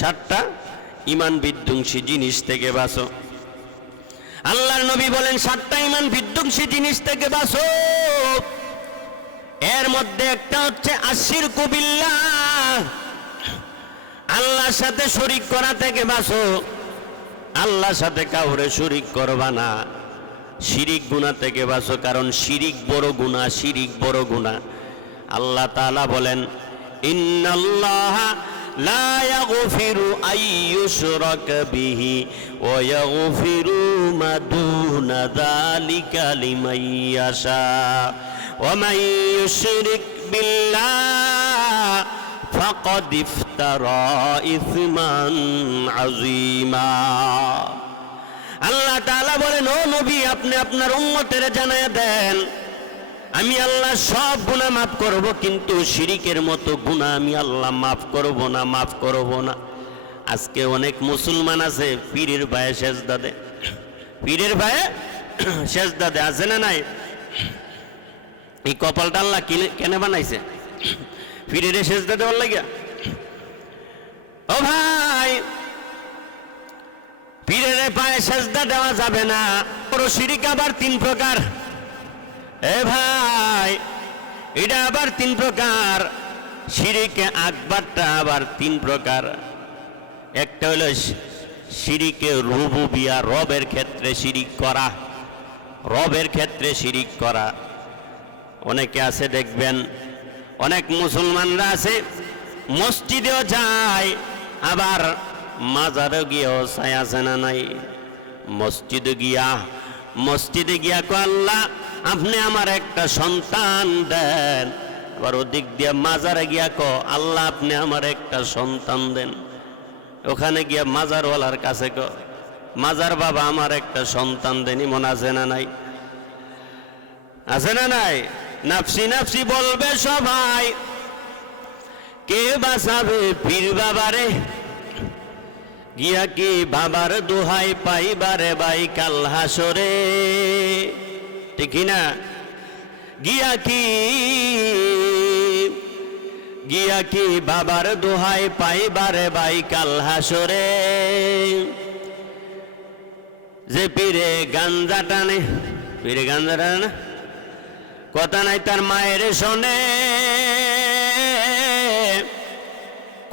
7টা ইমান বিধ্বংসী জিনিস থেকে বাঁচো। আল্লাহর নবী বলেন 7টা ইমান বিধ্বংসী জিনিস থেকে বাঁচো। এর মধ্যে একটা হচ্ছে আশিরকু বিল্লাহ, আল্লাহর সাথে শরীক করা থেকে বাঁচো। আল্লাহর সাথে কাউরে শরীক করবা না। শিরিক গুনাহ থেকে বাঁচো, কারণ শিরিক বড় গুনাহ, শিরিক বড় গুনাহ। আল্লাহ তাআলা বলেন ইন্নাল্লাহা লা ইয়াগফিরু আইয়ুশরাকা বিহি ওয়া ইয়াগফিরু মা দুনা যালিকা লিমান ইয়াশা ওয়া মান ইউশরিক বিল্লাহ ফাকাদ ইফতারা ইসমান আযীমা। আল্লাহ তাআলা বলেন ও নবী, আপনি আপনার উম্মতের জানায়া দেন আমি আল্লাহ সব গুনাহ মাফ করব, কিন্তু শিরিকের মতো গুনাহ আমি আল্লাহ মাফ করব না, মাফ করব না। আজকে অনেক মুসলমান আছে পীরের ভাইয়ে সেজদা দেয়, পীরের ভাইয়ে সেজদা দেয়, আছে না নাই? এই কপালটা আল্লাহ কেন বানাইছে? পীরের সেজদা দেওয়ার লাগিয়া? ও ভাই, পীরের পায়ে সেজদা দেওয়া যাবে না। বড় শিরিক আবার 3 প্রকার। এ ভাই, এটা আবার 3 প্রকার। শিরিকে আকবারটা আবার 3 প্রকার। একটা হলো শিরিকে রুবুবিয়া, রবের ক্ষেত্রে শিরিক করা, রবের ক্ষেত্রে শিরিক করা। অনেকে আছে দেখবেন, অনেক মুসলমানরা আছে মসজিদেও যায়, আবার মাজারে গিয়েও চাই, আছে না নাই? মসজিদে গিয়া কো আল্লাহ আপনি আমার একটা সন্তান দেন, আবার ওদিক দিয়ে মাজারে গিয়া কো আল্লাহ আপনি আমার একটা সন্তান দেন। ওখানে গিয়া মাজারওয়ালার কাছে কো মাজার বাবা আমার একটা সন্তান দেন। মন আছে না নাই? আছে না নাই? নাফসি নাফসি বলবে সবাই, কে বাঁচাবে পীর বাবারে? গিয়া কি বাবার দোহাই পাইবারে ভাই কাল হাসরে, ঠিক না? গিয়া কি বাবার দোহাই পাইবারে ভাই কাল হাসরে। যে পীরে গাঞ্জা টানে, পীরে গাঞ্জা টানে না, কথা নাই তার মায়ের শোনে,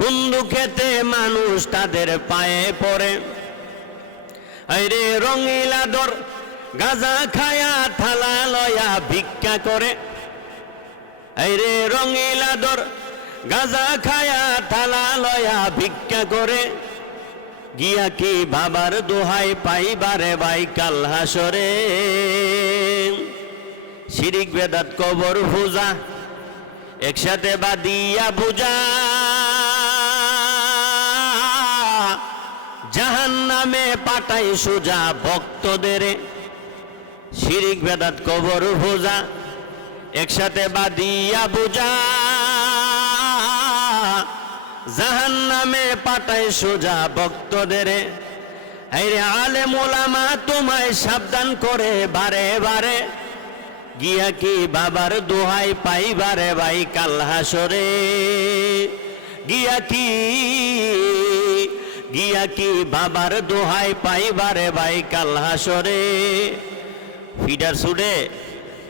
কোন দুঃখেতে মানুষ তাদের পায়ে পড়ে। আরে রঙিলা দর গাঁজা খায়া থালা লয়া ভিক্ষা করে, আরে রঙিলা দর গাঁজা খায়া থালা লয়া ভিক্ষা করে। গিয়া কি বাবার দোহাই পাইবারে ভাই কাল হাসরে। শিরিক বেদাত কবর পূজা একসাথে বাদিয়া বুঝা, জাহান্নামে পাঠাই সোজা ভক্তদের। শিরিক বেদাত কবর পূজা একসাথে বাদিয়া বুঝা, জাহান্নামে পাঠাই সোজা ভক্তদের। আরে আলেম ওলামা তোমায় সাবধান করে বারে বারে, গিয়া কি বাবার দোহাই পাইবারে ভাই কাল হাসরে। গিয়া কি বাবার দোহাই পাইবারে ভাই কাল হাসরে। ফিডার সুডে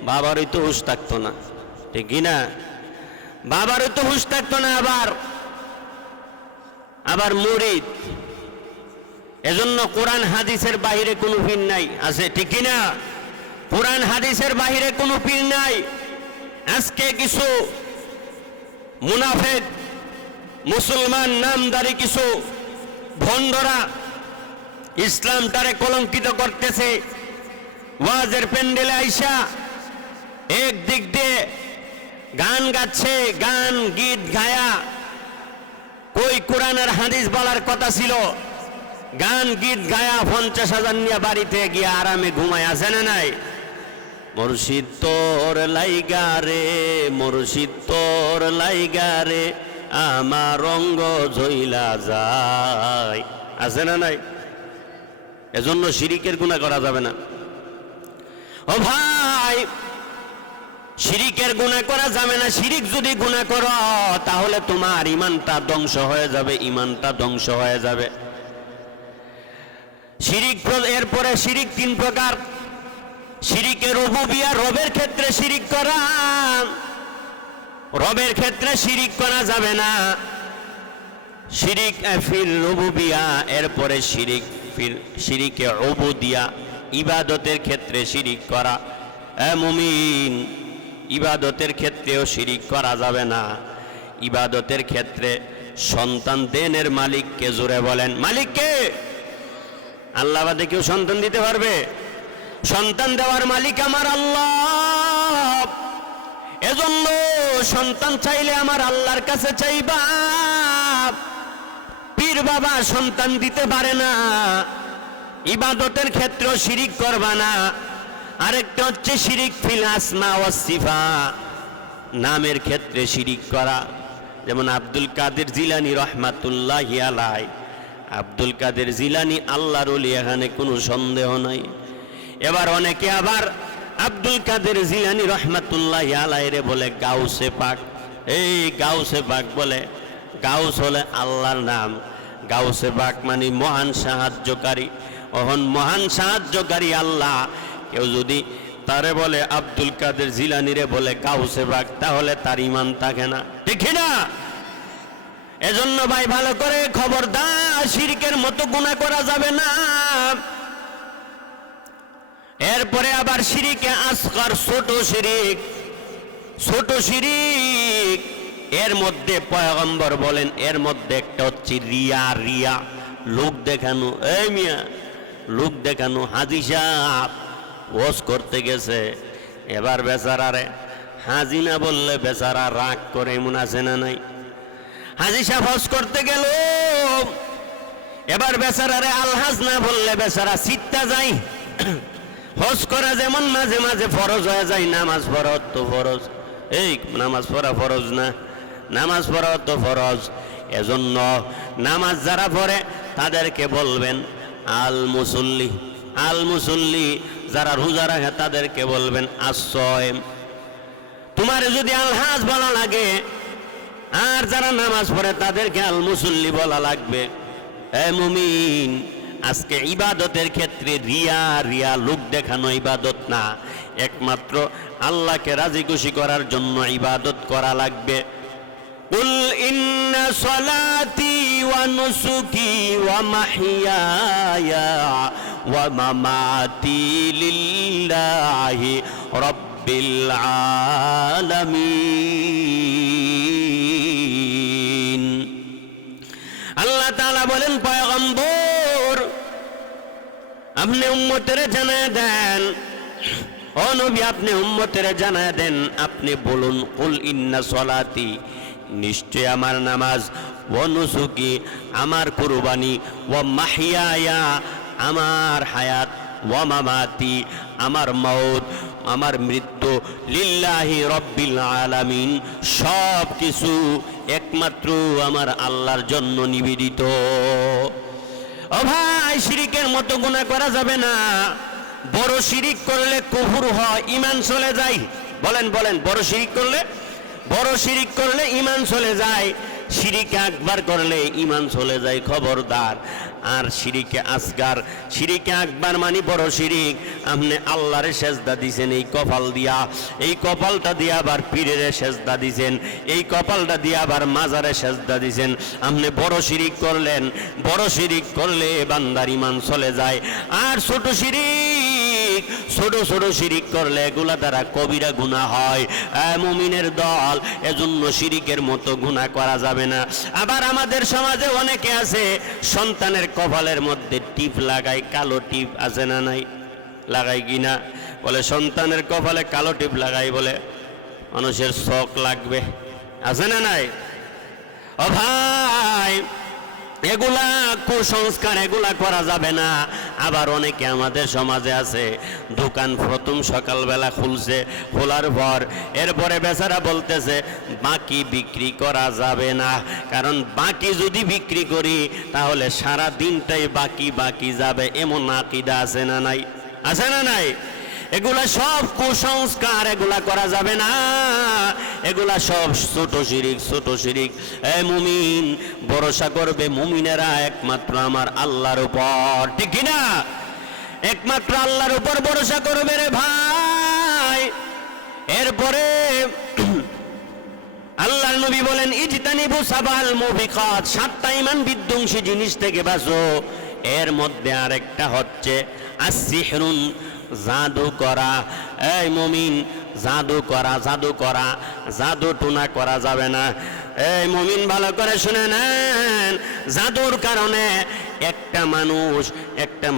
বাবারই তো হুশ থাকতো না, ঠিক কিনা? বাবারই তো হুশ থাকতো না। আবার মুরিদ। এজন্য কোরআন হাদিসের বাহিরে কোনো পীর নাই, আছে ঠিক কিনা? কোরআন হাদিসের বাহিরে কোনো পীর নাই। আজকে কিছু মুনাফেক মুসলমান নামদারি কিছু ভণ্ডরা ইসলামটারে কলঙ্কিত করতেছে। ওয়াজের প্যান্ডেলে আইসা একদিক দিয়ে গান গাচ্ছে, গান গীত গায়া। কই কোরআনের হাদিস বলার কথা ছিল, গান গীত গায়া 50,000 নিয়ে বাড়িতে গিয়ে আরামে ঘুমায়, আছে না নাই? মুর্শিদ তোর লাইগা রে, মুর্শিদ তোর লাইগা রে, আমার রঙ্গ ঝইলা যায়, আছে না নাই? এজন্য শিরিকের গুনাহ করা যাবে না। ও ভাই, শিরিকের গুনাহ করা যাবে না। শিরিক যদি গুনাহ করো তাহলে তোমার ঈমানটা ধ্বংস হয়ে যাবে, ঈমানটা ধ্বংস হয়ে যাবে। শিরিক, এরপরে শিরিক 3 প্রকার। শিরিকের রুবুবিয়া, রবের ক্ষেত্রে শিরিক করা, রবের ক্ষেত্রে শিরিক করা যাবে না। শিরিক ফিল রুবুবিয়া, এরপরে শিরিকে উবুদিয়া, ইবাদতের ক্ষেত্রে শিরিক করা। মুমিন, ইবাদতের ক্ষেত্রেও শিরিক করা যাবে না। ইবাদতের ক্ষেত্রে সন্তান দেনের মালিককে, জোরে বলেন মালিককে। আল্লাহ বাদে কেউ সন্তান দিতে পারবে? সন্তান দেওয়ার মালিক আমার আল্লাহ। এজন্য সন্তান চাইলে আমার আল্লাহর কাছে চাইবা। পীর বাবা সন্তান দিতে পারে না। ইবাদতের ক্ষেত্রেও শিরিক করবা না। আরেকটা হচ্ছে শিরিক ফিল আসমা ওয়াস সিফা, নামের ক্ষেত্রে শিরিক করা। যেমন আব্দুল কাদের জিলানী রহমাতুল্লাহি আলাইহি, আব্দুল কাদের জিলানী আল্লাহর ওলি, এখানে কোনো সন্দেহ নাই। এবার অনেকে আবার আব্দুল কাদের জিলানী রহমাতুল্লাহি আলাইহি রে বলে গাউসে পাক। এই গাউসে পাক বলে, গাউস হলে আল্লাহর নাম। গাউসে পাক মানে মহান সাহায্যকারী। অহন মহান সাহায্যকারী আল্লাহ। কেউ যদি তারে বলে আব্দুল কাদের জিলানী রে বলে গাউসে পাক, তাহলে তার ঈমান থাকে না, ঠিক না? এজন্য ভাই ভালো করে খবরদার, শিরকের মতো গুনাহ করা যাবে না। এরপরে আবার শিরিকে আসগর, ছোট শিরিক। ছোট শিরিক এর মধ্যে পয়গম্বর বলেন, এর মধ্যে একটা হচ্ছে রিয়া। রিয়া লোক দেখানো। এই মিয়া, লোক দেখানো। হাজি সাহেব ওয়াজ করতে গেছে, এবার বেচারারে হাজি না বললে বেচারা রাগ করে, এমন আছে না নাই? হাজি সাহেব হজ করতে গেল, এবার বেচারারে আলহাজ না বললে বেচারা চিত্তা যায়। হজ করা যেমন মাঝে মাঝে ফরজ হয়ে যায়, নামাজ পড়া তো ফরজ। এই নামাজ পড়া ফরজ না? নামাজ পড়া তো ফরজ। এজন্য নামাজ যারা পড়ে তাদেরকে বলবেন আল মুসল্লি। আল মুসল্লি যারা রোজা রাখে তাদেরকে বলবেন আস-সায়েম। তোমার যদি আলহাজ বলা লাগে, আর যারা নামাজ পড়ে তাদেরকে আল মুসল্লি বলা লাগবে। এ মুমিন, আজকে ইবাদতের ক্ষেত্রে রিয়া। রিয়া লোক দেখানো ইবাদত না, একমাত্র আল্লাহকে রাজি খুশি করার জন্য ইবাদত করা লাগবে। কুল ইন্না সলাতি ওয়া নুসুকি ওয়া মাহইয়ায়া ওয়া মামাতি লিল্লাহি রাব্বিল আলামিন। আল্লাহ তাআলা বলেন, পয়গম্বর আপনি উম্মতের জানায় দেন, ও নবী আপনি উম্মতের জানায় দেন, আপনি বলুন কুল ইন্না সলাতি, নিশ্চয় আমার নামাজ, ওয়া নুসুকি আমার কুরবানি, ওয়া মাহিয়ায়া আমার হায়াত, ওয়া মামাতি আমার মওত আমার মৃত্যু, লিল্লাহি রব্বিল আলামিন সব কিছু একমাত্র আমার আল্লাহর জন্য নিবেদিত। ও ভাই, শিরিকের মতো গুনাহ করা যাবে না। বড় শিরিক করলে কুফর হয়, ঈমান চলে যায়। বলেন বলেন, বড় শিরিক করলে ঈমান চলে যায়। শিরিকে আকবার করলে ঈমান চলে যায়, খবরদার। আর শিরিকে আসগার, শিরিকে আকবার মানে বড় শিরিক। আপনি আল্লাহরে সেজদা দিছেন এই কপাল দিয়া, এই কপালটা দিয়ে আবার পীরের সেজদা দিছেন, এই কপালটা দিয়ে আবার মাজারে সেজদা দিছেন, আপনি বড় শিরিক করলেন। বড় শিরিক করলে বান্দার ঈমান চলে যায়। আর ছোট শিরিক করলে এগুলা দ্বারা কবিরা গুনাহ হয়। মুমিনের দল, এজন্য শিরিকের মতো গুনাহ করা যাবে না। আবার আমাদের সমাজে অনেকে আছে সন্তানের কপালের মধ্যে টিপ লাগায়, কালো টিপ আছে না নাই? লাগাই কিনা? বলে সন্তানের কপালে কালো টিপ লাগাই, বলে মানুষের শখ লাগবে, আছে না নাই? ও ভাই, এগুলা কুসংস্কার, এগুলা করা যাবে না। আবার অনেকে আমাদের সমাজে আছে দোকান প্রথম সকালবেলা খুলছে, খোলার পর এরপরে বেচারা বলতেছে বাকি বিক্রি করা যাবে না, কারণ বাকি যদি বিক্রি করি তাহলে সারা দিনটাই বাকি যাবে। এমন আকীদা আছে না নাই? আছে না নাই? এগুলা সব কুসংস্কার, এগুলা করা যাবে না। এগুলা সব ছোট শিরিক। মুমিন ভরসা করবে, মুমিনেরা একমাত্র আমার আল্লাহর উপর, ঠিক কিনা? একমাত্র আল্লাহর উপর ভরসা করবে রে ভাই। এরপরে আল্লাহর নবী বলেন ইজতানিবু সাবাল মুবিকাত, 7টা ঈমান বিধ্বংসী জিনিস থেকে বাঁচো। এর মধ্যে আরেকটা হচ্ছে আসসিহরুন, জাদু করা। এই মুমিন, জাদু টুনা করা যাবে না। এই মুমিন ভালো করে শুনে নেন, জাদুর কারণে একটা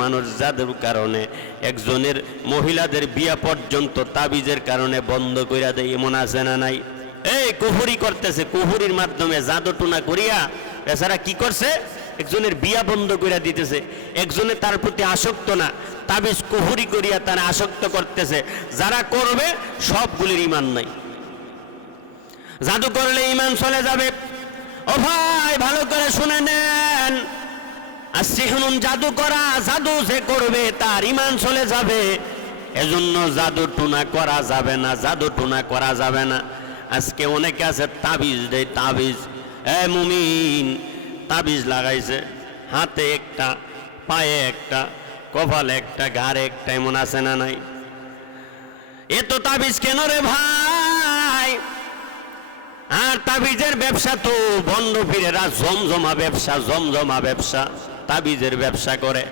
মানুষ জাদুর কারণে একজনের মহিলাদের বিয়া পর্যন্ত তাবিজের কারণে বন্ধ কইরা দেয়, এমন আছে না নাই? এই কুফরি করতেছে, কুফরির মাধ্যমে জাদু টুনা করিয়া এছাড়া কি করছে, একজনের বিয়া বন্ধ কইরা দিতেছে। একজনে তার প্রতি আসক্ত না, তাবিজ কুফরি করিয়া তারা আসক্ত করতেছে। যারা করবে সবগুলির ঈমান নাই। জাদু করলে ঈমান চলে যাবে। ও ভাই, ভালো করে শুনে নেন, আসসিহরুন, জাদু যে করবে তার ঈমান চলে যাবে। এজন্য জাদু টুনা করা যাবে না। আজকে অনেকে আছে তাবিজ দেয়, তাবিজ। মুমিন তাবিজ লাগাইছে, হাতে একটা, পায়ে একটা, কপালে একটা, ঘাড়ে একটা, এমন আছে না নাই? এত তাবিজ কেন রে ভাই? আর তাবিজের ব্যবসা তো বন্ধ, পীরেরা জমজমা ব্যবসা তাবিজের ব্যবসা করে।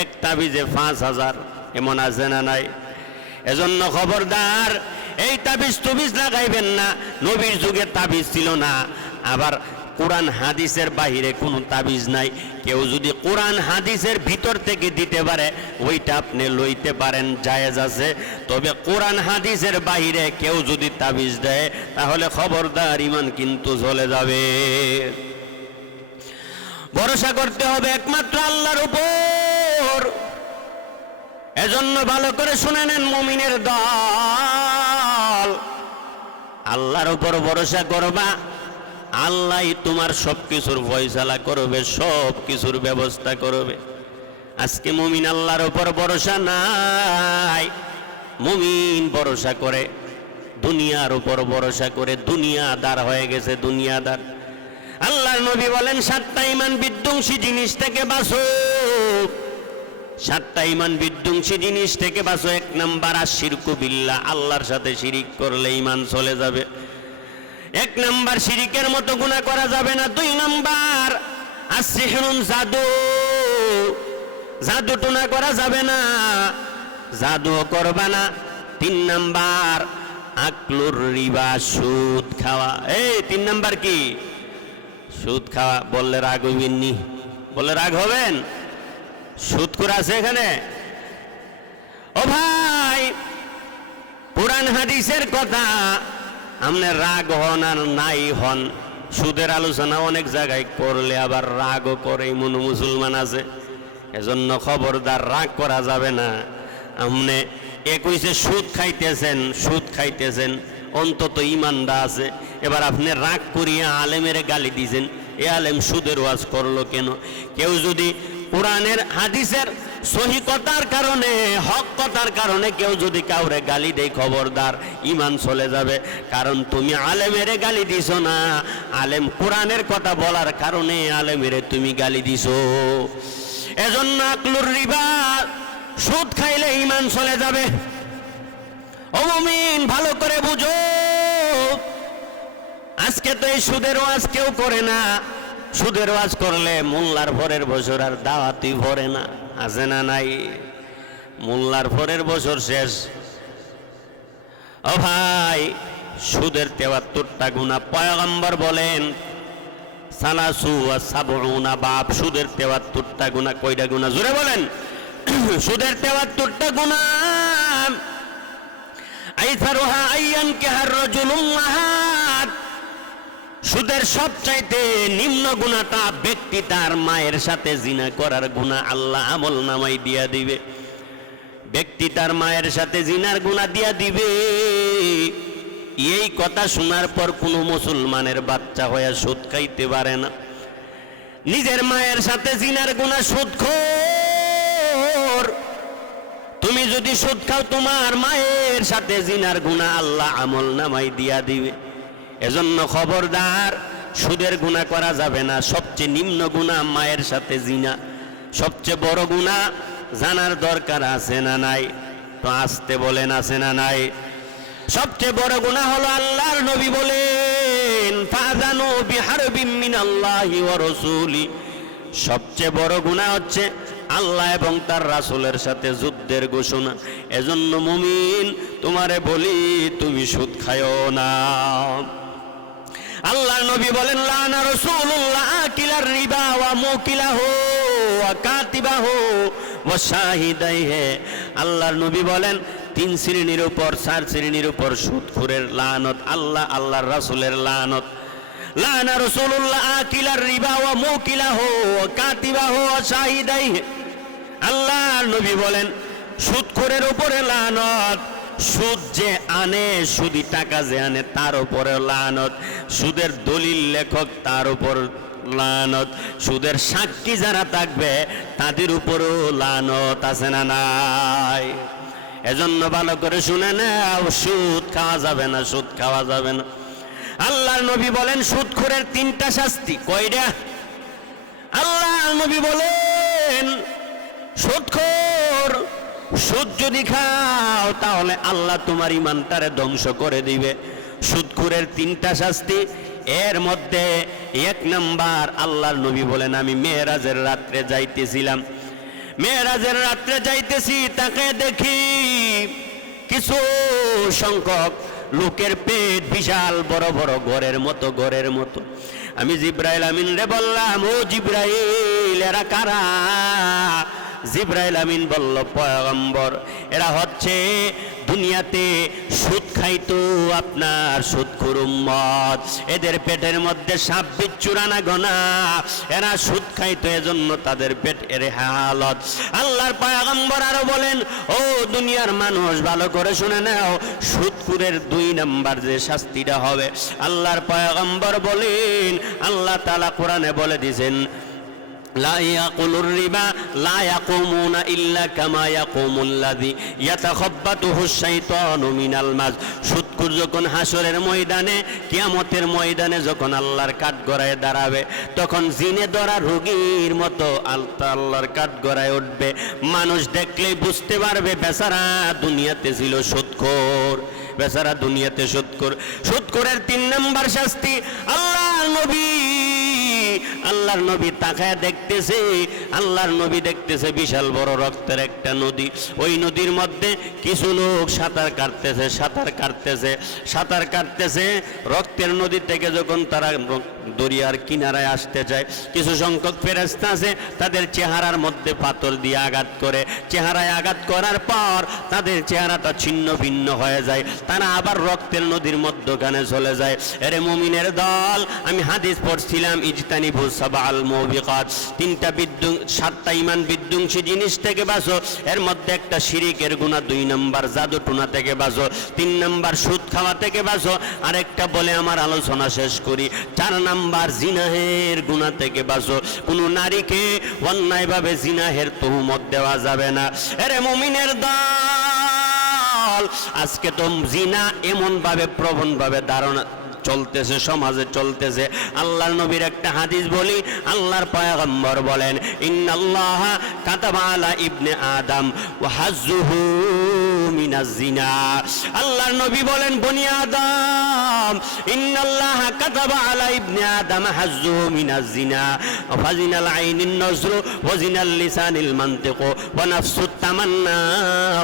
এক তাবিজে 5,000, এমন আছে না নাই? এজন্য খবরদার, এই তাবিজ লাগাইবেন না। নবীর যুগে তাবিজ ছিল না। আবার কোরআন হাদিসের বাহিরে কোনো তাবিজ নাই। কেউ যদি কোরআন হাদিসের ভিতর থেকে দিতে পারে ওইটা আপনি লইতে পারেন, জায়েজ আছে। তবে কোরআন হাদিসের বাহিরে কেউ যদি তাবিজ দেয় তাহলে খবরদার, ঈমান কিন্তু চলে যাবে। ভরসা করতে হবে একমাত্র আল্লাহর উপর। এজন্য ভালো করে শুনে নেন মুমিনের দল, আল্লাহর উপর ভরসা করবা, আল্লাহই তোমার সবকিছুর ফয়সালা করবে, সবকিছুর ব্যবস্থা করবে। আজকে মুমিন আল্লাহর উপর ভরসা নাই। মুমিন ভরসা করে দুনিয়ার উপর, ভরসা করে দুনিয়াদার হয়ে গেছে, দুনিয়াদার। আল্লাহর নবী বলেন 7টা ঈমান বিধ্বংসী জিনিস থেকে বাঁচো। 7টা ঈমান বিধ্বংসী জিনিস থেকে বাঁচো। 1 নাম্বার আশিরকু বিল্লাহ, আল্লাহর সাথে শিরিক করলে ঈমান চলে যাবে। 1 নাম্বার শিরিকের মতো গুনাহ করা যাবে না। 2 নাম্বার আসসিহরুন, জাদু টুনা করা যাবে না, জাদুও করবা না। 3 নাম্বার আকলুর রিবা, সুদ খাওয়া। এই 3 নাম্বার কি? সুদ খাওয়া। বললে রাগ হইবেন নি? বললে রাগ হবেন? সুদ করে আছে এখানে? ও ভাই, কোরআন হাদিসের কথা আপনি রাগ হন আর নাই হন, সুদের আলোচনা অনেক জায়গায় করলে আবার রাগও করে এমন মুসলমান আছে। এজন্য খবরদার, রাগ করা যাবে না। আপনি কইছে সুদ খাইতেছেন, অন্তত ইমানটা আছে। এবার আপনি রাগ করিয়া আলেমের গালি দিয়েছেন, এ আলেম সুদের ওয়াজ করলো কেন? কেউ যদি কোরআনের হাদিসের সহি কথার কারণে, হক কথার কারণে কেউ যদি কাউরে গালি দেয়, খবরদার, ইমান চলে যাবে। কারণ তুমি আলেমের গালি দিছো না, আলেম কোরআনের কথা বলার কারণে আলেমেরে তুমি গালি দিছো। এজন্য আকলুর রিবা, সুদ খাইলে ইমান চলে যাবে। ও মুমিন, ভালো করে বুঝো, আজকে তো এই সুদের ওয়াজ কেউ করে না। সুদের ওয়াজ করলে মোল্লার পরের বছর আর দাওয়াতি ভরে না, আছে না নাই? মোল্লার পরের বছর শেষ। ও ভাই, সুদের 73টা গুনাহ পয়গম্বর বলেন, সালাসু ওয়া সাবউনা বাব। সুদের 73টা গুনাহ। কয়টা গুনাহ? জোরে বলেন। সুদের 73টা গুনাহ। আইসারুহা আইয়ান কাহার রাজুলুম মাহাত। সুদের সবচাইতে নিম্ন গুনাহটা ব্যক্তি তার মায়ের সাথে জিনা করার গুনাহ আল্লাহ আমল নামাই দিয়া দিবে। ব্যক্তি তার মায়ের সাথে জিনার গুনাহ দিয়া দিবে। এই কথা শোনার পর কোনো মুসলমানের বাচ্চা হয়ে সুদ খাইতে পারে না। নিজের মায়ের সাথে জিনার গুনাহ, সুদখোর। তুমি যদি সুদ খাও, তোমার মায়ের সাথে জিনার গুনাহ আল্লাহ আমল নামাই দিয়া দিবে। এজন্য খবরদার, সুদের গুনাহ করা যাবে না। সবচেয়ে নিম্ন গুনাহ মায়ের সাথে জিনা। সবচেয়ে বড় গুনাহ জানার দরকার আছে না নাই? তো আসতে বলেন, আছে না নাই? সবচেয়ে বড় গুনাহ হলো, আল্লাহর নবী বলেন, ফাযানু বিহারবিম মিনাল্লাহি ওয়া রাসূলি। সবচেয়ে বড় গুনাহ হচ্ছে আল্লাহ এবং তার রাসূলের সাথে যুদ্ধের ঘোষণা। এজন্য মুমিন, তোমারে বলি, তুমি সুদ খায়ও না। আল্লাহর নবী বলেন, লানা রাসূলুল্লাহ আকিলার রিবা ওয়া মুকিলাহু ওয়া কাতিবাহু ওয়া শাহিদাইহি। আল্লাহর নবী বলেন, 3 শ্রেণীর উপর, 4 শ্রেণীর উপর সুদখোরের লানত, আল্লাহর রাসূলের লানত। লানা রাসূলুল্লাহ আকিলার রিবা ওয়া মুকিলাহু ওয়া কাতিবাহু ওয়া শাহিদাইহি। আল্লাহর নবী বলেন, সুদখোরের উপরে লানত। সুদ যে আনে, সুদি টাকা যে আনে, তার উপরে লানত। সুদের দলিল লেখক, তার উপর লানত। সুদের সাক্ষী যারা থাকবে, তাদের উপরও লানত, আছে না নাই? এজন্য ভালো করে শুনে নাও, সুদ খাওয়া যাবে না, সুদ খাওয়া যাবে না। আল্লাহর নবী বলেন, সুদখোরের 3টা শাস্তি। কয়টা? আল্লাহর নবী বলেন, সুদখোর, সুদ যদি খাও তাহলে আল্লাহ তোমার ইমানটারে ধ্বংস করে দিবে। সুদখোরের 3টা শাস্তি। এর মধ্যে 1 নাম্বার, আল্লাহর নবী বলেন, আমি মেরাজের রাত্রে যাইতেছিলাম। মেরাজের রাত্রে যাইতেছি, তাকে দেখি কিছু সংখ্যক লোকের পেট বিশাল বড় বড় ঘরের মতো। আমি জিব্রাইল আমিন রে বললাম, ও জিব্রাইল, এরা কারা? জিব্রাইল আমিন বলল, পয়গম্বর, এরা হচ্ছে দুনিয়াতে সুদ খাইতো আপনার সুদখোর উম্মত। এদের পেটের মধ্যে সাপ বিচ্ছুর আনাগোনা, এরা সুদ খাইতো, এজন্য তাদের পেট এর হালত। আল্লাহর পয়গম্বর আরো বলেন, ও দুনিয়ার মানুষ, ভালো করে শুনে নাও, সুদখোরের 2 নাম্বার যে শাস্তিটা হবে, আল্লাহর পয়গম্বর বলেন, আল্লাহ তাআলা কোরআনে বলে দিয়েছেন, লা ইয়াকুলুর রিবা লা ইয়াকুমুনা ইল্লা কামা ইয়াকুমুল্লাযী ইয়াতাখাব্বাতুহুশ শাইতানু মিনাল মাস। সুদখোর যখন হাসরের ময়দানে, কিয়ামতের ময়দানে যখন আল্লাহর কাঠগড়ায় দাঁড়াবে, তখন জিনে ধরা রোগীর মতো আল্লাহর কাঠগড়ায় উঠবে। মানুষ দেখলেই বুঝতে পারবে বেচারা দুনিয়াতে ছিল সুদখোর, বেচারা দুনিয়াতে সুদখোর। সুদখোরের 3 নাম্বার শাস্তি, আল্লাহর নবী আল্লাহর নবী তাকায় দেখতেছে, আল্লাহর নবী দেখতেছে বিশাল বড় রক্তের একটা নদী। ওই নদীর মধ্যে কিছু লোক সাঁতার কাটতেছে, সাঁতার কাটতেছে, সাঁতার কাটতেছে। রক্তের নদী থেকে যখন তারা দরিয়ার কিনারায় আসতে চায়, কিছু সংখ্যক ফেরেশতা আছে, তাদের চেহারার মধ্যে পাথর দিয়ে আঘাত করে, চেহারায় আঘাত করার পর তাদের চেহারাটা ছিন্ন ভিন্ন হয়ে যায়, তারা আবার রক্তের নদীর মধ্যখানে চলে যায়। এরে মুমিনের দল, আমি হাদিস পড়ছিলাম, ইজতানিবু সাবআল মুবিকাত, সাতটা ইমান বিধ্বংসী জিনিস থেকে বাঁচো। এর মধ্যে একটা শিরিকের গুনাহ, 2 নাম্বার জাদু টুনা থেকে বাঁচো, 3 নাম্বার সুদ খাওয়া থেকে বাঁচো, আরেকটা বলে আমার আলোচনা শেষ করি, 4 নাম্বার জিনাহের গুনাহ থেকে বাঁচো। কোনো নারীকে অন্যায়ভাবে জিনাহের তহমত দেওয়া যাবে না। এরে মুমিনের দল, আজকে তো জিনা এমন ভাবে প্রবণ ভাবে ধারণা চলতেছে, সমাজে চলতেছে। আল্লাহর নবীর একটা হাদিস বলি, আল্লাহর পয়গম্বর বলেন, ইন্নাল্লাহা কাতাবা আলা ইবনে আদম ওয়া হাজ্জুহু মিনাজ জিনা। আল্লাহর নবী বলেন, বনি আদম, ইন্নাল্লাহা কাতাবা আলা ইবনে আদম হাজ্জুহু মিনাজ জিনা, ফাজিনাল আইনিন নজরু ওয়া জিনাল লিসানিল মানতিকু ওয়া নাফসুত তামান্না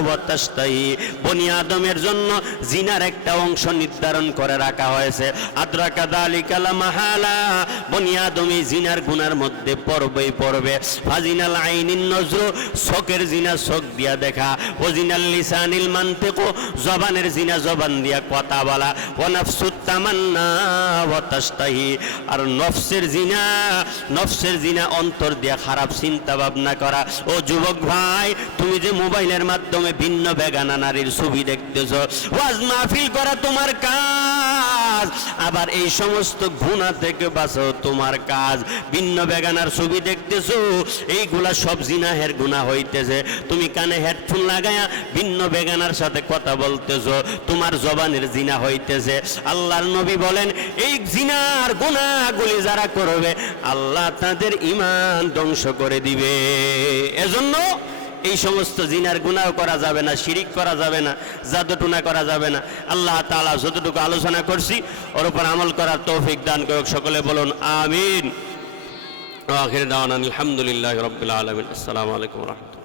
ওয়া তাশতাহি। বনি আদমের জন্য জিনার একটা অংশ নির্ধারণ করে রাখা হয়েছে। আদ্রাকা যালিকা লা মাহালা, বনি আদম এই জিনার গুনার মধ্যে পড়বেই পড়বে। ফাজিনাল আইনিন নজরু, চোখের জিনা চোখ দিয়া দেখা, ওয়াজিনাল লিসানিল মানতিকু, জবানের জিনা জবান দিয়া কথা বলা, ওয়া নাফসুত তামান্না ওয়া তাশতাহি, আর নফসের জিনা অন্তর দিয়া খারাপ চিন্তা ভাবনা করা। ও যুবক ভাই, তুমি যে মোবাইলের মাধ্যমে ভিন্ন বেগানা নারীর ছবি দেখতেছো, ওয়াজ মাহফিল করা তোমার কাজ, আবার এই সমস্ত গুনাহ থেকে বাঁচো তোমার কাজ। ভিন্ন বেগানার ছবি দেখতেছো, এইগুলা সব জিনাহের গুনাহ হইতেছে। তুমি কানে হেডফোন লাগায়া ভিন্ন বেগানার সাথে কথা বলতেছো, তোমার জবানের জিনা হইতেছে। আল্লাহর নবী বলেন, এই জিনার গুনাহগুলি যারা করবে, আল্লাহ তাদের ঈমান ধ্বংস করে দিবে। এজন্য এই সমস্ত জিনার গুনাহ করা যাবে না, শিরিক করা যাবে না, জাদুটুনা করা যাবে না। আল্লাহ তাআলা যতটুকু আলোচনা করছি ওর উপর আমল করার তৌফিক দান করুক। সকলে বলুন আমিন। আখির দাওয়ানা আলহামদুলিল্লাহি রাব্বিল আলামিন। আসসালামু আলাইকুম ওয়া রাহমাতুল্লাহ।